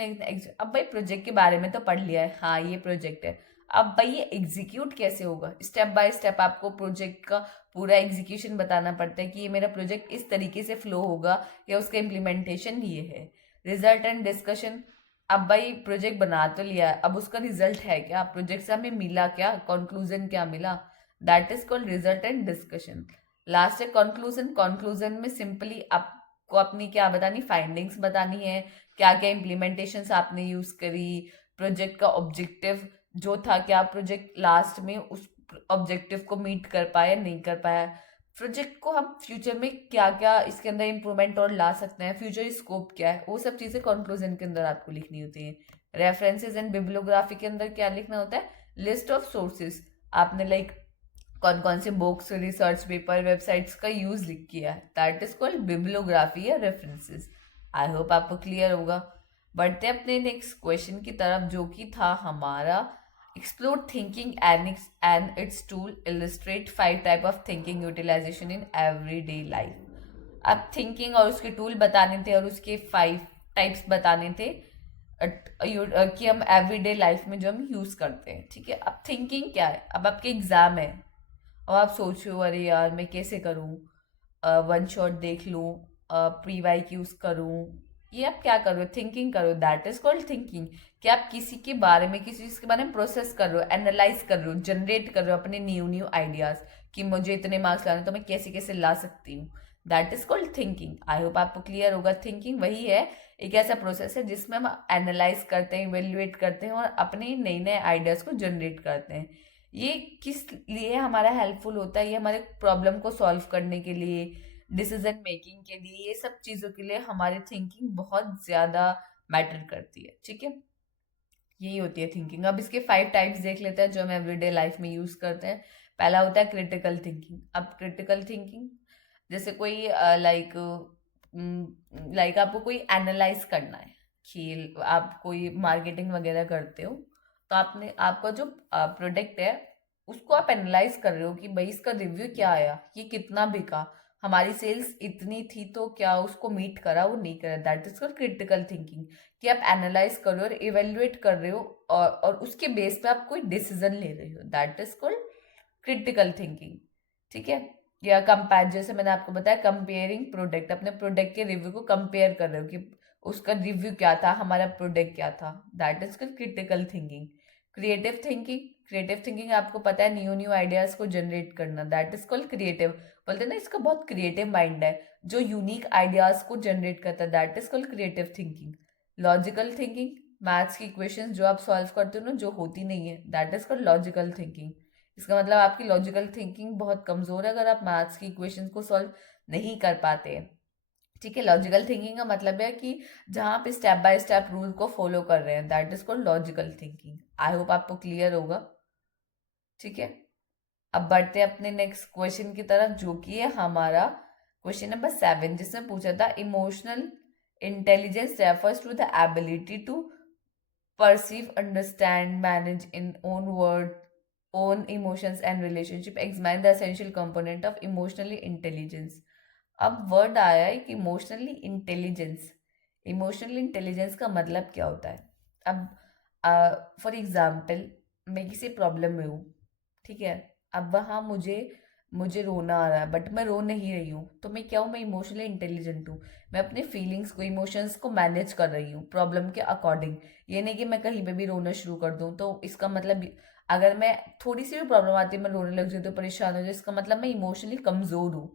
अब भाई प्रोजेक्ट के बारे में तो पढ़ लिया है, हाँ ये प्रोजेक्ट है, अब भाई ये एग्जीक्यूट कैसे होगा? स्टेप बाय स्टेप आपको प्रोजेक्ट का पूरा एग्जीक्यूशन बताना पड़ता है कि ये मेरा प्रोजेक्ट इस तरीके से फ्लो होगा या उसका इम्प्लीमेंटेशन ये है। रिजल्ट एंड डिस्कशन, अब भाई प्रोजेक्ट बना तो लिया है, अब उसका रिजल्ट है क्या, प्रोजेक्ट से हमें मिला क्या, कंक्लूजन क्या मिला, that is called result and discussion. Last है कंक्लूजन। कंक्लूजन में सिंपली आपको अपनी क्या बतानी, फाइंडिंग्स बतानी है, क्या क्या इम्प्लीमेंटेशंस आपने यूज करी, प्रोजेक्ट का ऑब्जेक्टिव जो था, क्या प्रोजेक्ट लास्ट में उस ऑब्जेक्टिव को मीट कर पाया नहीं कर पाया, प्रोजेक्ट को हम फ्यूचर में क्या क्या इसके अंदर इम्प्रूवमेंट और ला सकते हैं, फ्यूचर स्कोप क्या है, वो सब चीज़ें कंक्लूजन के अंदर आपको लिखनी होती है। रेफरेंसेस एंड बिब्लियोग्राफी के अंदर क्या लिखना होता है? लिस्ट ऑफ सोर्सेज, आपने लाइक कौन कौन से बुक्स, रिसर्च पेपर, वेबसाइट्स का यूज लिख किया है, दैट इज कॉल्ड बिब्लियोग्राफी या रेफरेंसेस। आई होप आपको क्लियर होगा। बढ़ते अपने नेक्स्ट क्वेश्चन की तरफ, जो कि था हमारा explore thinking and its tool, illustrate 5 type of thinking utilization in everyday life। अब थिंकिंग और उसके टूल बताने थे और उसके 5 टाइप्स बताने थे कि हम एवरीडे लाइफ में जो हम यूज करते हैं, ठीक है। अब थिंकिंग क्या है? अब आपके एग्जाम है और आप सोचो अरे यार मैं कैसे करूँ, वन शॉट देख लूँ, प्री वाई यूज करूँ, ये आप क्या करो? थिंकिंग करो, दैट इज कॉल्ड थिंकिंग। कि आप किसी के बारे में, किसी चीज के बारे में प्रोसेस कर रहे हो, एनालाइज कर रहे हो, जनरेट कर रहे हो अपने न्यू न्यू आइडियाज, कि मुझे इतने मार्क्स लाने तो मैं कैसे कैसे ला सकती हूँ, that is called thinking. I hope आपको क्लियर होगा। थिंकिंग वही है, एक ऐसा प्रोसेस है जिसमें हम एनालाइज करते हैं, इवेल्युएट करते हैं और अपने नए नए आइडियाज को जनरेट करते हैं। ये किस लिए हमारा हेल्पफुल होता है, ये हमारे प्रॉब्लम को सॉल्व करने के लिए, डिसीजन मेकिंग के लिए, ये सब चीज़ों के लिए हमारी थिंकिंग बहुत ज़्यादा मैटर करती है। ठीक है, यही होती है थिंकिंग। अब इसके 5 टाइप्स देख लेते हैं जो हम एवरीडे लाइफ में यूज करते हैं। पहला होता है क्रिटिकल थिंकिंग। अब क्रिटिकल थिंकिंग जैसे कोई लाइक आपको कोई एनालाइज करना है कि आप कोई मार्केटिंग वगैरह करते हो, तो आपने आपका जो प्रोडक्ट है उसको आप एनालाइज कर रहे हो कि भाई इसका रिव्यू क्या आया, ये कितना बिका, हमारी सेल्स इतनी थी तो क्या उसको मीट करा, वो नहीं करा। That is called critical thinking. कि आप एनालाइज कर रहे हो और इवेल्युएट कर रहे हो और उसके बेस पे आप कोई डिसीजन ले रहे हो। That is called critical thinking. ठीक है, या कंपेयर, जैसे मैंने आपको बताया कंपेयरिंग प्रोडक्ट, अपने प्रोडक्ट के रिव्यू को कंपेयर कर रहे हो कि उसका रिव्यू क्या था, हमारा प्रोडक्ट क्या था। That is called critical thinking. Creative thinking, creative thinking आपको पता है न्यू न्यू आइडियाज को जनरेट करना। That is called creative. बोलते हैं ना इसका बहुत क्रिएटिव माइंड है, जो यूनिक आइडियाज को जनरेट करता है। That is called creative thinking. Logical thinking, maths की इक्वेशंस जो आप सॉल्व करते हो ना, जो होती नहीं है, that is called logical thinking. इसका मतलब आपकी लॉजिकल थिंकिंग बहुत कमजोर है अगर आप मैथ्स की इक्वेशंस को सॉल्व नहीं कर पाते हैं। ठीक है, लॉजिकल थिंकिंग का मतलब है कि जहाँ आप स्टेप बाय स्टेप रूल को फॉलो कर रहे हैं, that is called logical thinking. I hope आपको क्लियर होगा। ठीक है, अब बढ़ते हैं अपने नेक्स्ट क्वेश्चन की तरफ, जो कि है हमारा क्वेश्चन नंबर 7, जिसमें पूछा था emotional intelligence refers to the ability to perceive, understand, manage in own emotions and relationship. Examine the essential component of emotionally intelligence. अब वर्ड आया है कि इमोशनली इंटेलिजेंस। इमोशनल इंटेलिजेंस का मतलब क्या होता है? अब फॉर एग्जाम्पल, मैं किसी प्रॉब्लम में हूँ, ठीक है, अब वहाँ मुझे मुझे रोना आ रहा है बट मैं रो नहीं रही हूँ, तो मैं क्या हूँ? मैं इमोशनली इंटेलिजेंट हूँ। मैं अपने फीलिंग्स को, इमोशंस को मैनेज कर रही हूँ प्रॉब्लम के अकॉर्डिंग। ये नहीं कि मैं कहीं पे भी रोना शुरू कर दूँ। तो इसका मतलब अगर मैं थोड़ी सी भी प्रॉब्लम आती है मैं रोने लग जाती हूँ, परेशान हो जाती, इसका मतलब मैं इमोशनली कमजोर हूँ,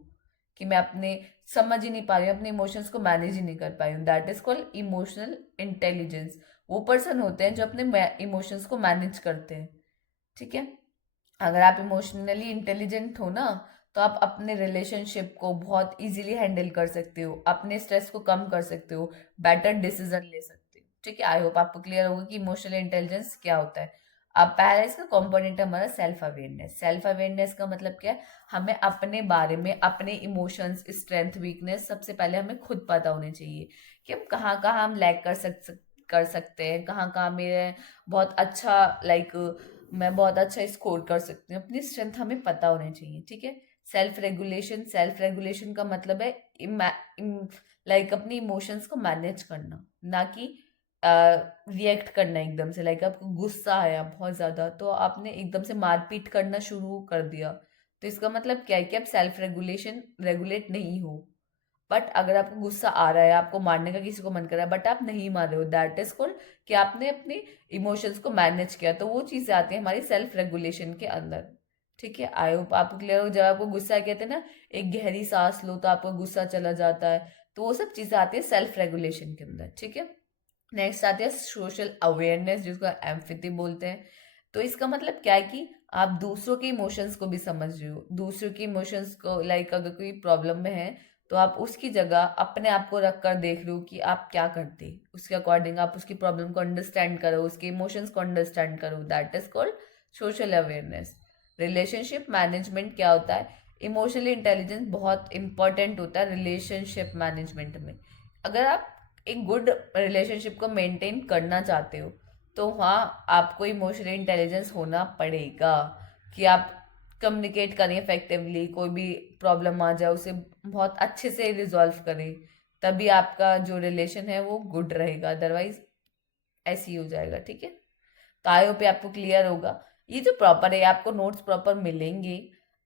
कि मैं अपने समझ ही नहीं पा रही हूँ, अपने इमोशंस को मैनेज ही नहीं कर पाई हूँ। That is called emotional intelligence. वो पर्सन होते हैं जो अपने इमोशंस को मैनेज करते हैं। ठीक है, अगर आप इमोशनली इंटेलिजेंट हो ना, तो आप अपने रिलेशनशिप को बहुत इजीली हैंडल कर सकते हो, अपने स्ट्रेस को कम कर सकते हो, बेटर डिसीजन ले सकते हो। ठीक है, आई होप आपको क्लियर होगा कि इमोशनल इंटेलिजेंस क्या होता है। अब पहला इसका कंपोनेंट है हमारा सेल्फ अवेयरनेस। सेल्फ अवेयरनेस का मतलब क्या है? हमें अपने बारे में, अपने इमोशंस, स्ट्रेंथ, वीकनेस सबसे पहले हमें खुद पता होने चाहिए कि हम कहाँ कहाँ हम लैग कर सकते हैं, कहाँ कहाँ मेरे बहुत अच्छा लाइक मैं बहुत अच्छा स्कोर कर सकती हूँ। अपनी स्ट्रेंथ हमें पता होनी चाहिए। ठीक है, सेल्फ रेगुलेशन। सेल्फ रेगुलेशन का मतलब है लाइक अपनी इमोशंस को मैनेज करना, ना कि रिएक्ट करना एकदम से। लाइक आपको गुस्सा आया बहुत ज़्यादा तो आपने एकदम से मारपीट करना शुरू कर दिया, तो इसका मतलब क्या है? कि आप सेल्फ रेगुलेट नहीं हो। बट अगर आपको गुस्सा आ रहा है, आपको मारने का किसी को मन कर रहा है, बट आप नहीं मार रहे हो, दैट इज कॉल्ड कि आपने अपने इमोशंस को मैनेज किया। तो वो चीजें आती है हमारी सेल्फ रेगुलेशन के अंदर। ठीक है, आई होप आपको क्लियर हो। जब आपको गुस्सा कहते हैं ना, एक गहरी सांस लो तो आपका गुस्सा चला जाता है, तो वो सब चीजें आती है सेल्फ रेगुलेशन के अंदर। ठीक है, नेक्स्ट आती है सोशल अवेयरनेस, जिसको एम्पैथी बोलते हैं। तो इसका मतलब क्या है? कि आप दूसरों के इमोशंस को भी समझ रहे हो, दूसरों के इमोशंस को, लाइक अगर कोई प्रॉब्लम में है तो आप उसकी जगह अपने आप को रख कर देख रहे हो कि आप क्या करते, उसके अकॉर्डिंग आप उसकी प्रॉब्लम को अंडरस्टैंड करो, उसके इमोशंस को अंडरस्टैंड करो। That is called social awareness. Relationship management क्या होता है? इमोशनली इंटेलिजेंस बहुत इंपॉर्टेंट होता है रिलेशनशिप मैनेजमेंट में। अगर आप एक गुड रिलेशनशिप को मेंटेन करना चाहते हो, तो वहाँ आपको इमोशनल इंटेलिजेंस होना पड़ेगा, कि आप कम्युनिकेट करें इफेक्टिवली, कोई भी प्रॉब्लम आ जाए उसे बहुत अच्छे से रिजॉल्व करें, तभी आपका जो रिलेशन है वो गुड रहेगा, अदरवाइज ऐसे ही हो जाएगा। ठीक है, तो आई होप आपको क्लियर होगा। ये जो प्रॉपर है, आपको नोट्स प्रॉपर मिलेंगे,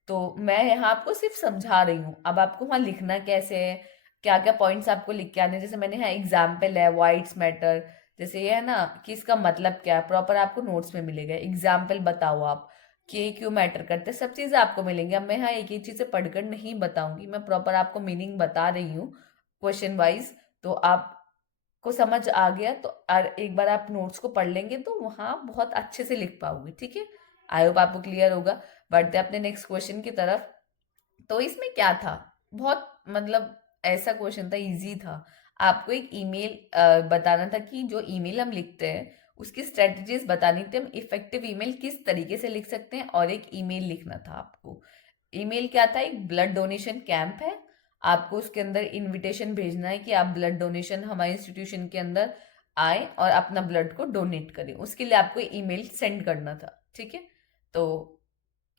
तो मैं यहाँ आपको सिर्फ समझा रही हूँ। अब आपको वहाँ लिखना कैसे है, क्या क्या पॉइंट्स आपको लिख के आने हैं। जैसे मैंने यहाँ एग्जाम्पल है वाइट्स मैटर, जैसे ये है ना कि इसका मतलब क्या है, प्रॉपर आपको नोट्स में मिलेगा। एग्जाम्पल बताओ आप कि ये क्यों मैटर करते हैं, सब चीज़ें आपको मिलेंगी। अब मैं यहाँ एक ही चीज़ से पढ़कर नहीं बताऊंगी, मैं प्रॉपर आपको मीनिंग बता रही हूँ क्वेश्चन वाइज। तो आप को समझ आ गया तो एक बार आप नोट्स को पढ़ लेंगे तो वहाँ बहुत अच्छे से लिख पाओगे। ठीक है, आई होप आपको क्लियर होगा। बढ़ते अपने नेक्स्ट क्वेश्चन की तरफ। तो इसमें क्या था, बहुत मतलब ऐसा क्वेश्चन था, इजी था। आपको एक ईमेल बताना था कि जो ईमेल हम लिखते हैं उसकी स्ट्रेटजीज बतानी थी, हम इफेक्टिव ईमेल किस तरीके से लिख सकते हैं, और एक ईमेल लिखना था आपको। ईमेल क्या था, एक ब्लड डोनेशन कैंप है, आपको उसके अंदर इनविटेशन भेजना है कि आप ब्लड डोनेशन हमारे इंस्टीट्यूशन के अंदर आए और अपना ब्लड को डोनेट करें, उसके लिए आपको ईमेल सेंड करना था। ठीक है, तो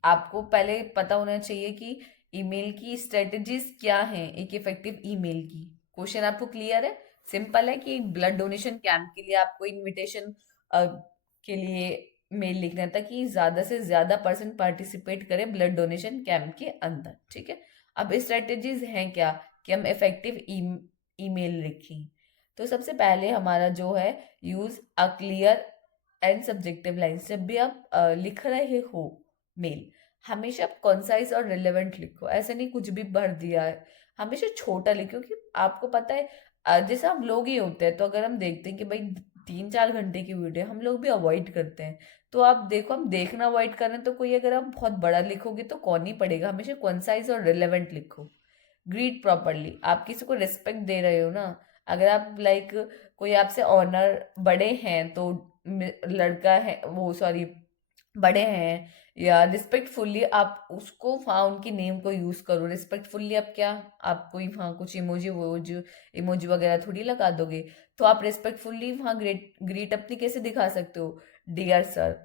आपको पहले पता होना चाहिए कि ईमेल की स्ट्रेटजीज क्या हैं एक इफेक्टिव ईमेल की। क्वेश्चन आपको क्लियर है? सिंपल है कि ब्लड डोनेशन कैंप के लिए आपको इनविटेशन के लिए मेल लिखना था कि ज्यादा से ज्यादा पर्सन पार्टिसिपेट करें ब्लड डोनेशन कैंप के अंदर। ठीक है, अब स्ट्रेटजीज हैं क्या कि हम इफेक्टिव ईमेल लिखें। तो सबसे पहले हमारा जो है, use a clear and subjective lines. जब भी आप लिख रहे हो मेल, हमेशा कंसाइज और रिलेवेंट लिखो, ऐसे नहीं कुछ भी भर दिया है। हमेशा छोटा लिखो, क्योंकि आपको पता है जैसे हम लोग ही होते हैं, तो अगर हम देखते हैं कि भाई 3-4 घंटे की वीडियो हम लोग भी अवॉइड करते हैं। तो आप देखो, हम देखना अवॉइड करें तो कोई, अगर आप बहुत बड़ा लिखोगे तो कौन ही पढ़ेगा। हमेशा कंसाइज और रिलेवेंट लिखो। ग्रीट प्रॉपरली, आप किसी को रिस्पेक्ट दे रहे हो ना। अगर आप लाइक कोई आपसे ऑनर बड़े हैं तो लड़का है वो, सॉरी, बड़े हैं, या रिस्पेक्टफुल्ली आप उसको वहाँ उनकी नेम को यूज करो। रिस्पेक्टफुल्ली आप क्या, आप कोई वहाँ कुछ इमोजी वो जो इमोजी वगैरह थोड़ी लगा दोगे। तो आप रिस्पेक्टफुल्ली वहाँ ग्रेट ग्रीट अपनी कैसे दिखा सकते हो, dear sir,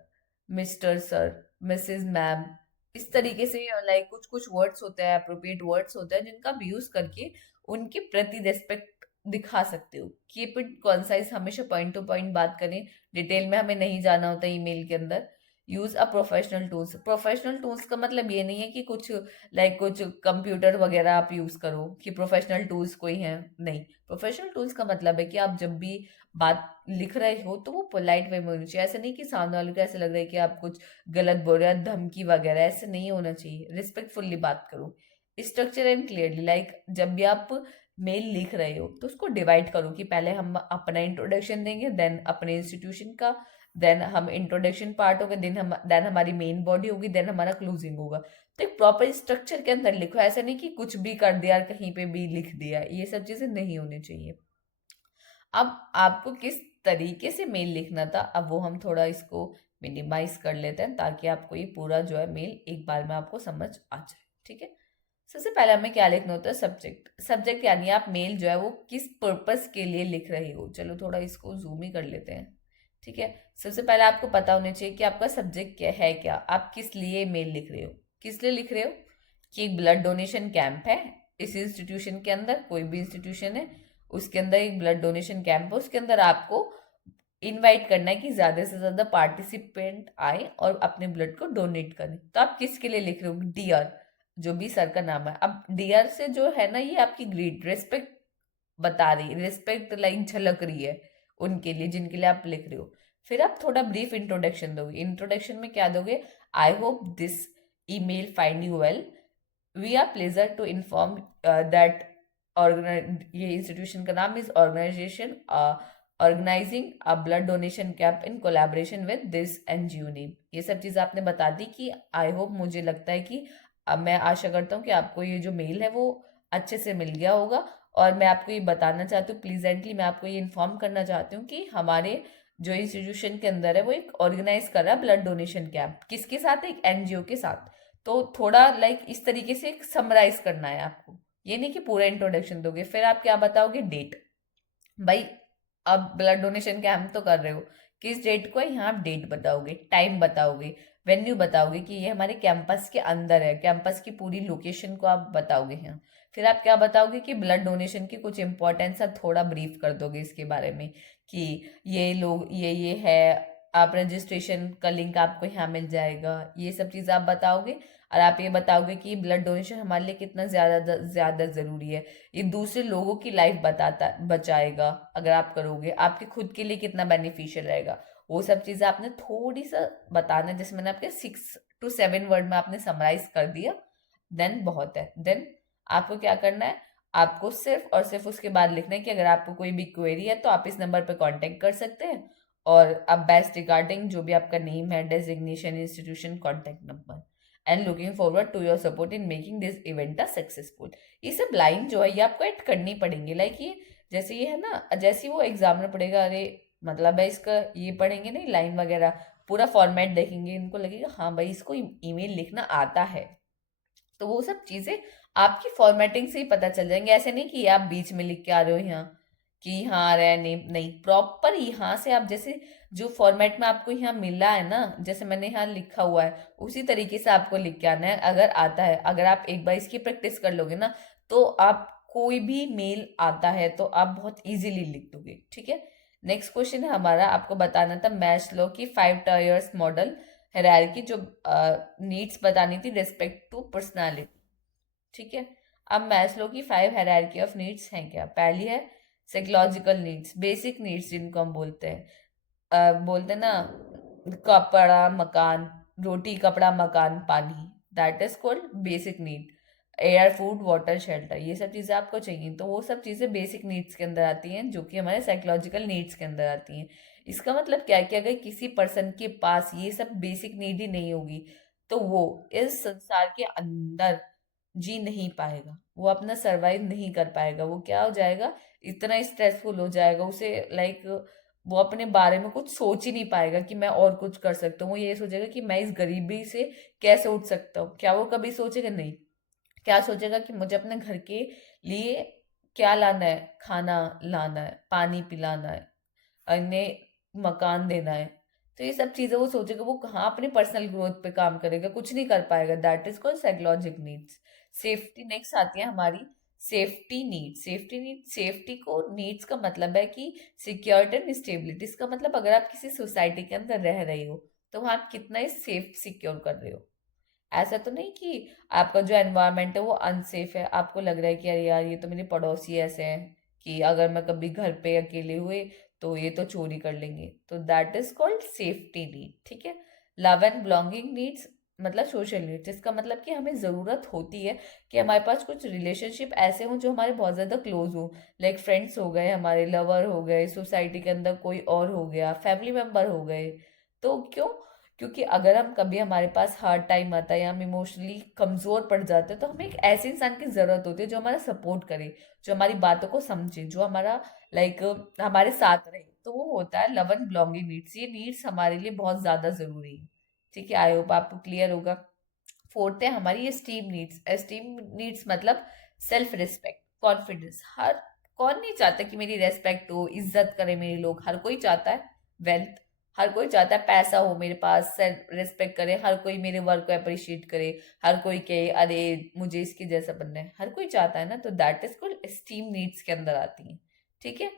mister sir, Mrs ma'am, इस तरीके से। लाइक कुछ कुछ वर्ड्स होते हैं, अप्रोप्रिएट वर्ड्स होते हैं, जिनका आप यूज करके उनके प्रति रिस्पेक्ट दिखा सकते हो। कीप इट कॉन्साइज, हमेशा पॉइंट टू पॉइंट बात करें, डिटेल में हमें नहीं जाना होता ईमेल के अंदर। Use a professional tools. Professional tools का मतलब ये नहीं है कि कुछ लाइक कुछ कंप्यूटर वगैरह आप यूज करो कि प्रोफेशनल टूल्स कोई है, नहीं। प्रोफेशनल टूल्स का मतलब है कि आप जब भी बात लिख रहे हो तो वो पोलाइट वे में होनी चाहिए। ऐसे नहीं कि सामने वाले को ऐसे लग रहा है कि आप कुछ गलत बोल रहे हो, धमकी वगैरह, ऐसे नहीं होना चाहिए। रिस्पेक्टफुल्ली बात करो। स्ट्रक्चर एंड क्लियरली, लाइक जब भी आप मेल लिख रहे हो तो उसको डिवाइड करो कि पहले हम अपना इंट्रोडक्शन देंगे, देन अपने इंस्टीट्यूशन का, देन हम इंट्रोडक्शन पार्ट होगा, देन हमारी मेन बॉडी होगी, देन हमारा क्लोजिंग होगा। तो एक प्रॉपर स्ट्रक्चर के अंदर लिखो, ऐसा नहीं कि कुछ भी कर दिया, कहीं पे भी लिख दिया, ये सब चीजें नहीं होनी चाहिए। अब आपको किस तरीके से मेल लिखना था, अब वो हम थोड़ा इसको मिनिमाइज कर लेते हैं, ताकि आपको ये पूरा जो है मेल एक बार में आपको समझ आ जाए। ठीक है, सबसे पहले हमें क्या लिखना होता है, सब्जेक्ट। सब्जेक्ट यानी आप मेल जो है वो किस पर्पस के लिए लिख रहे हो। चलो थोड़ा इसको जूम ही कर लेते हैं। ठीक है, सबसे पहले आपको पता होना चाहिए कि आपका सब्जेक्ट क्या है, क्या आप किस लिए मेल लिख रहे हो। किस लिए लिख रहे हो कि एक ब्लड डोनेशन कैंप है इस इंस्टीट्यूशन के अंदर, कोई भी इंस्टीट्यूशन है उसके अंदर एक ब्लड डोनेशन कैंप है, उसके अंदर आपको इनवाइट करना है कि ज्यादा से ज्यादा पार्टिसिपेंट आए और अपने ब्लड को डोनेट करें। तो आप किसके लिए लिख रहे हो, डियर, जो भी सर का नाम है। अब डियर से जो है ना, ये आपकी ग्रीट रिस्पेक्ट बता रही है, रिस्पेक्ट लाइक झलक रही है उनके लिए जिनके लिए आप लिख रहे हो। फिर आप थोड़ा ब्रीफ इंट्रोडक्शन दोगे। इंट्रोडक्शन में क्या दोगे, I hope this email find you well, we are pleasure to inform that ये इंस्टीट्यूशन का नाम is organisation organising a blood donation camp in collaboration with this NGO name. ये सब चीज़ आपने बता दी कि आई होप, मुझे लगता है कि मैं आशा करता हूँ कि आपको ये जो मेल है वो अच्छे से मिल गया होगा। और मैं आपको ये बताना चाहती हूँ, प्लीजेंटली मैं आपको ये इन्फॉर्म करना चाहती हूँ कि हमारे जो इंस्टीट्यूशन के अंदर है वो एक ऑर्गेनाइज कर रहा है ब्लड डोनेशन कैंप, किसके साथ, एक एनजीओ के साथ। तो थोड़ा लाइक इस तरीके से एक समराइज करना है आपको, ये नहीं कि पूरा इंट्रोडक्शन दोगे। फिर आप क्या बताओगे, डेट। भाई अब ब्लड डोनेशन कैंप तो कर रहे हो, किस डेट को है, यहाँ आप डेट बताओगे, टाइम बताओगे, वेन्यू बताओगे कि ये हमारे कैंपस के अंदर है, कैंपस की पूरी लोकेशन को आप बताओगे यहाँ। फिर आप क्या बताओगे कि ब्लड डोनेशन की कुछ इंपॉर्टेंस है, थोड़ा ब्रीफ कर दोगे इसके बारे में कि ये लोग ये है, आप रजिस्ट्रेशन का लिंक आपको यहाँ मिल जाएगा, ये सब चीज़ आप बताओगे। और आप ये बताओगे कि ब्लड डोनेशन हमारे लिए कितना ज़्यादा ज़्यादा ज़रूरी है, ये दूसरे लोगों की लाइफ बताता बचाएगा, अगर आप करोगे आपके खुद के लिए कितना बेनिफिशियल रहेगा। वो सब चीज़ें आपने थोड़ी सा बताना, जैसे मैंने आपके 6 to 7 वर्ड में आपने समराइज कर दिया, देन बहुत है। देन आपको क्या करना है, आपको सिर्फ और सिर्फ उसके बाद लिखना है कि अगर आपको कोई भी क्वेरी है तो आप इस नंबर पर कांटेक्ट कर सकते हैं, और अब बेस्ट रिगार्डिंग जो भी आपका नेम है, designation, institution, contact number, and looking forward to your support in making this event a successful. ये सब लाइन जो है ये आपको ऐड करनी पड़ेंगी। लाइक ये जैसे ये है ना, जैसे वो एग्जाम में पढ़ेगा, अरे मतलब है इसका, ये पढ़ेंगे नहीं लाइन वगैरह, पूरा फॉर्मेट देखेंगे, इनको लगेगा हाँ भाई इसको ईमेल लिखना आता है। तो वो सब चीजें आपकी फॉर्मेटिंग से ही पता चल जाएंगे। ऐसे नहीं कि आप बीच में लिख के आ रहे हो यहाँ कि यहाँ आ रहा है नेम, नहीं, प्रॉपर यहाँ से आप जैसे जो फॉर्मेट में आपको यहाँ मिला है ना, जैसे मैंने यहाँ लिखा हुआ है उसी तरीके से आपको लिख के आना है। अगर आता है, अगर आप एक बार इसकी प्रैक्टिस कर लोगे ना, तो आप कोई भी मेल आता है तो आप बहुत इजीली लिख दोगे। ठीक है, नेक्स्ट क्वेश्चन है हमारा, आपको बताना था मैस्लो की 5 टायर्स मॉडल हायरार्की, जो नीड्स बतानी थी रिस्पेक्ट टू पर्सनालिटी। ठीक है, अब मैस्लो की 5 हायरार्की ऑफ नीड्स हैं क्या? पहली है साइकोलॉजिकल नीड्स, बेसिक नीड्स जिनको हम बोलते हैं, बोलते हैं ना, कपड़ा मकान, रोटी कपड़ा मकान पानी, that is called basic need. Air, food, water, shelter, ये सब चीज़ें आपको चाहिए, तो वो सब चीज़ें बेसिक नीड्स के अंदर आती हैं, जो कि हमारे साइकोलॉजिकल नीड्स के अंदर आती हैं। इसका मतलब क्या है कि अगर किसी पर्सन के पास ये सब बेसिक नीड ही नहीं होगी तो वो इस संसार के अंदर जी नहीं पाएगा, वो अपना सरवाइव नहीं कर पाएगा। वो क्या हो जाएगा, इतना स्ट्रेसफुल हो जाएगा उसे, लाइक वो अपने बारे में कुछ सोच ही नहीं पाएगा कि मैं और कुछ कर सकता हूँ। वो ये सोचेगा कि मैं इस गरीबी से कैसे उठ सकता हूँ। क्या वो कभी सोचेगा? नहीं। क्या सोचेगा कि मुझे अपने घर के लिए क्या लाना है, खाना लाना है, पानी पिलाना है, अन्य मकान देना है। तो ये सब चीजें वो सोचेगा, वो कहाँ अपने पर्सनल ग्रोथ पे काम करेगा, कुछ नहीं कर पाएगा। That is called psychologic needs. Safety next आती है हमारी, safety need. Safety need, safety को नीड्स का मतलब है कि सिक्योरिटी एंड स्टेबिलिटी। इसका मतलब अगर आप किसी सोसाइटी के अंदर रह रही हो तो वहाँ आप कितना सेफ सिक्योर कर रहे हो। ऐसा तो नहीं कि आपका जो एनवायरनमेंट है वो अनसेफ है, आपको लग रहा है कि अरे यार ये तो मेरे पड़ोसी ऐसे हैं कि अगर मैं कभी घर पे अकेले हुए तो ये तो चोरी कर लेंगे। तो that is called safety need. ठीक है, लव एंड बिलोंगिंग नीड्स मतलब सोशल नीड्स। इसका मतलब कि हमें ज़रूरत होती है कि हमारे पास कुछ रिलेशनशिप ऐसे हों जो हमारे बहुत ज़्यादा क्लोज हो, लाइक फ्रेंड्स हो गए, हमारे लवर हो गए, सोसाइटी के अंदर कोई और हो गया, फैमिली मेम्बर हो गए। तो क्यों? क्योंकि अगर हम कभी हमारे पास हार्ड टाइम आता है या हम इमोशनली कमज़ोर पड़ जाते हैं तो हमें एक ऐसे इंसान की ज़रूरत होती है जो हमारा सपोर्ट करे, जो हमारी बातों को समझे, जो हमारा लाइक हमारे साथ रहे। तो वो होता है लव एंड बिलोंगिंग नीड्स। ये नीड्स हमारे लिए बहुत ज़्यादा ज़रूरी है। ठीक है, आई होप आपको क्लियर होगा। फोर्थ है हमारी एस्टीम नीड्स। एस्टीम नीड्स मतलब सेल्फ रिस्पेक्ट, कॉन्फिडेंस। हर कौन नहीं चाहता कि मेरी रेस्पेक्ट हो, इज्जत करे मेरे लोग, हर कोई चाहता है। वेल्थ, हर कोई चाहता है पैसा हो मेरे पास, सेल्फ रिस्पेक्ट करे, हर कोई मेरे वर्क को अप्रिशिएट करे, हर कोई कहे अरे मुझे इसके जैसा बनना है, हर कोई चाहता है ना। तो that is called esteem needs के अंदर आती है। ठीक है,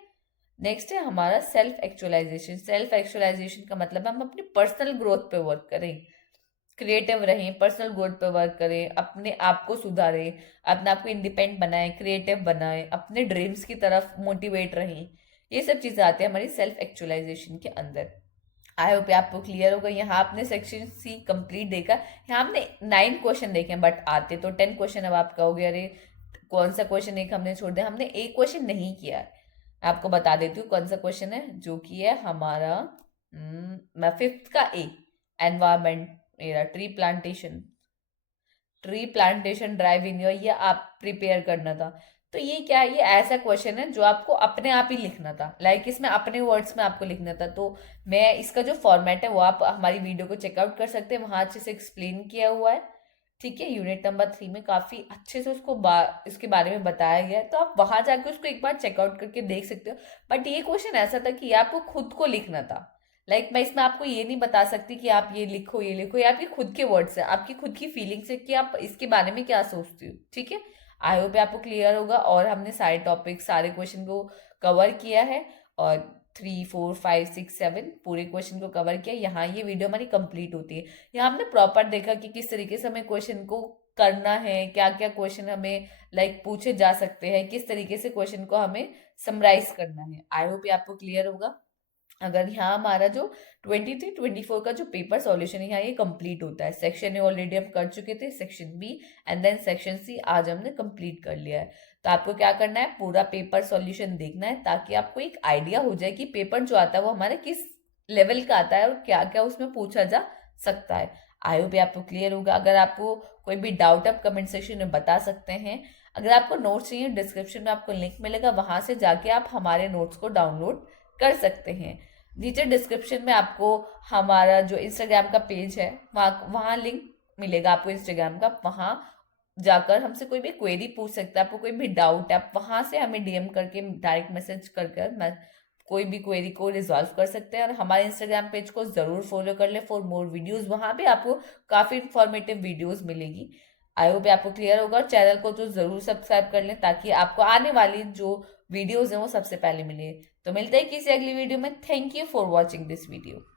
नेक्स्ट है हमारा सेल्फ एक्चुअलाइजेशन। सेल्फ एक्चुअलाइजेशन का मतलब हम अपनी पर्सनल ग्रोथ पे वर्क करें, क्रिएटिव रहें, पर्सनल ग्रोथ पे वर्क करें, अपने आप को सुधारें, अपने आप को इंडिपेंडेंट बनाएं, क्रिएटिव बनाएं, अपने ड्रीम्स की तरफ मोटिवेट रहें। ये सब चीज़ें आती हैं हमारी सेल्फ एक्चुअलाइजेशन के अंदर। आई होप आपको क्लियर होगा। यहाँ आपने सेक्शन सी कंप्लीट देखा। यहाँ हमने 9 क्वेश्चन देखे बट आते तो 10 क्वेश्चन। अब आप कहोगे अरे कौन सा क्वेश्चन एक हमने छोड़ दिया, हमने एक क्वेश्चन नहीं किया है। आपको बता देती हूँ कौन सा क्वेश्चन है, जो कि है हमारा मैं फिफ्थ का ए, एनवायरमेंट, मेरा tree plantation, tree plantation drive in your, ये आप प्रिपेयर करना था। तो ये क्या है, ये ऐसा क्वेश्चन है जो आपको अपने आप ही लिखना था, लाइक इसमें अपने वर्ड्स में आपको लिखना था। तो मैं इसका जो फॉर्मेट है वो आप हमारी वीडियो को चेकआउट कर सकते हैं, वहां अच्छे से एक्सप्लेन किया हुआ है। ठीक है, यूनिट नंबर 3 में काफी अच्छे से उसको इसके बारे में बताया गया है, तो आप वहां जाके उसको एक बार चेकआउट करके देख सकते हो। बट ये क्वेश्चन ऐसा था कि आपको खुद को लिखना था। लाइक मैं इसमें आपको ये नहीं बता सकती कि आप ये लिखो ये लिखो, ये आपके खुद के वर्ड्स है, आपकी खुद की फीलिंग्स है कि आप इसके बारे में क्या सोचती हो। ठीक है, आई होप आपको क्लियर होगा। और हमने सारे टॉपिक, सारे क्वेश्चन को कवर किया है, और 3 4 5 6 7 पूरे क्वेश्चन को कवर किया। यहाँ ये वीडियो हमारी कंप्लीट होती है। यहाँ हमने प्रॉपर देखा कि किस तरीके से हमें क्वेश्चन को करना है, क्या क्या क्वेश्चन हमें लाइक पूछे जा सकते हैं, किस तरीके से क्वेश्चन को हमें समराइज करना है। आई होप ये आपको क्लियर होगा। अगर यहाँ हमारा जो 23-24 का जो पेपर सॉल्यूशन है, यहाँ ये कंप्लीट होता है। सेक्शन ए ऑलरेडी हम कर चुके थे, section B and then section C आज हमने कंप्लीट कर लिया है। तो आपको क्या करना है, पूरा पेपर सॉल्यूशन देखना है ताकि आपको एक आइडिया हो जाए कि पेपर जो आता है वो हमारे किस लेवल का आता है और क्या क्या उसमें पूछा जा सकता है। आई होप ये आपको क्लियर होगा। अगर आपको कोई भी डाउट आप कमेंट सेक्शन में बता सकते हैं। अगर आपको नोट्स चाहिए, डिस्क्रिप्शन में आपको लिंक मिलेगा, वहां से जाके आप हमारे नोट्स को डाउनलोड कर सकते हैं। नीचे डिस्क्रिप्शन में आपको हमारा जो इंस्टाग्राम का पेज है वहाँ वहाँ लिंक मिलेगा आपको इंस्टाग्राम का। वहाँ जाकर हमसे कोई भी क्वेरी पूछ सकते हैं। आपको कोई भी डाउट है, आप वहां से हमें डीएम करके डायरेक्ट मैसेज कर मैं कोई भी क्वेरी को रिजॉल्व कर सकते हैं। और हमारे इंस्टाग्राम पेज को जरूर फॉलो कर ले फॉर मोर वीडियोस। वहां पे आपको काफी इंफॉर्मेटिव वीडियोस मिलेगी। आई होप आपको क्लियर होगा। चैनल को तो जरूर सब्सक्राइब कर लें ताकि आपको आने वाली जो वीडियोस हैं वो सबसे पहले मिले। तो मिलते हैं किसी अगली वीडियो में। Thank you for watching this video.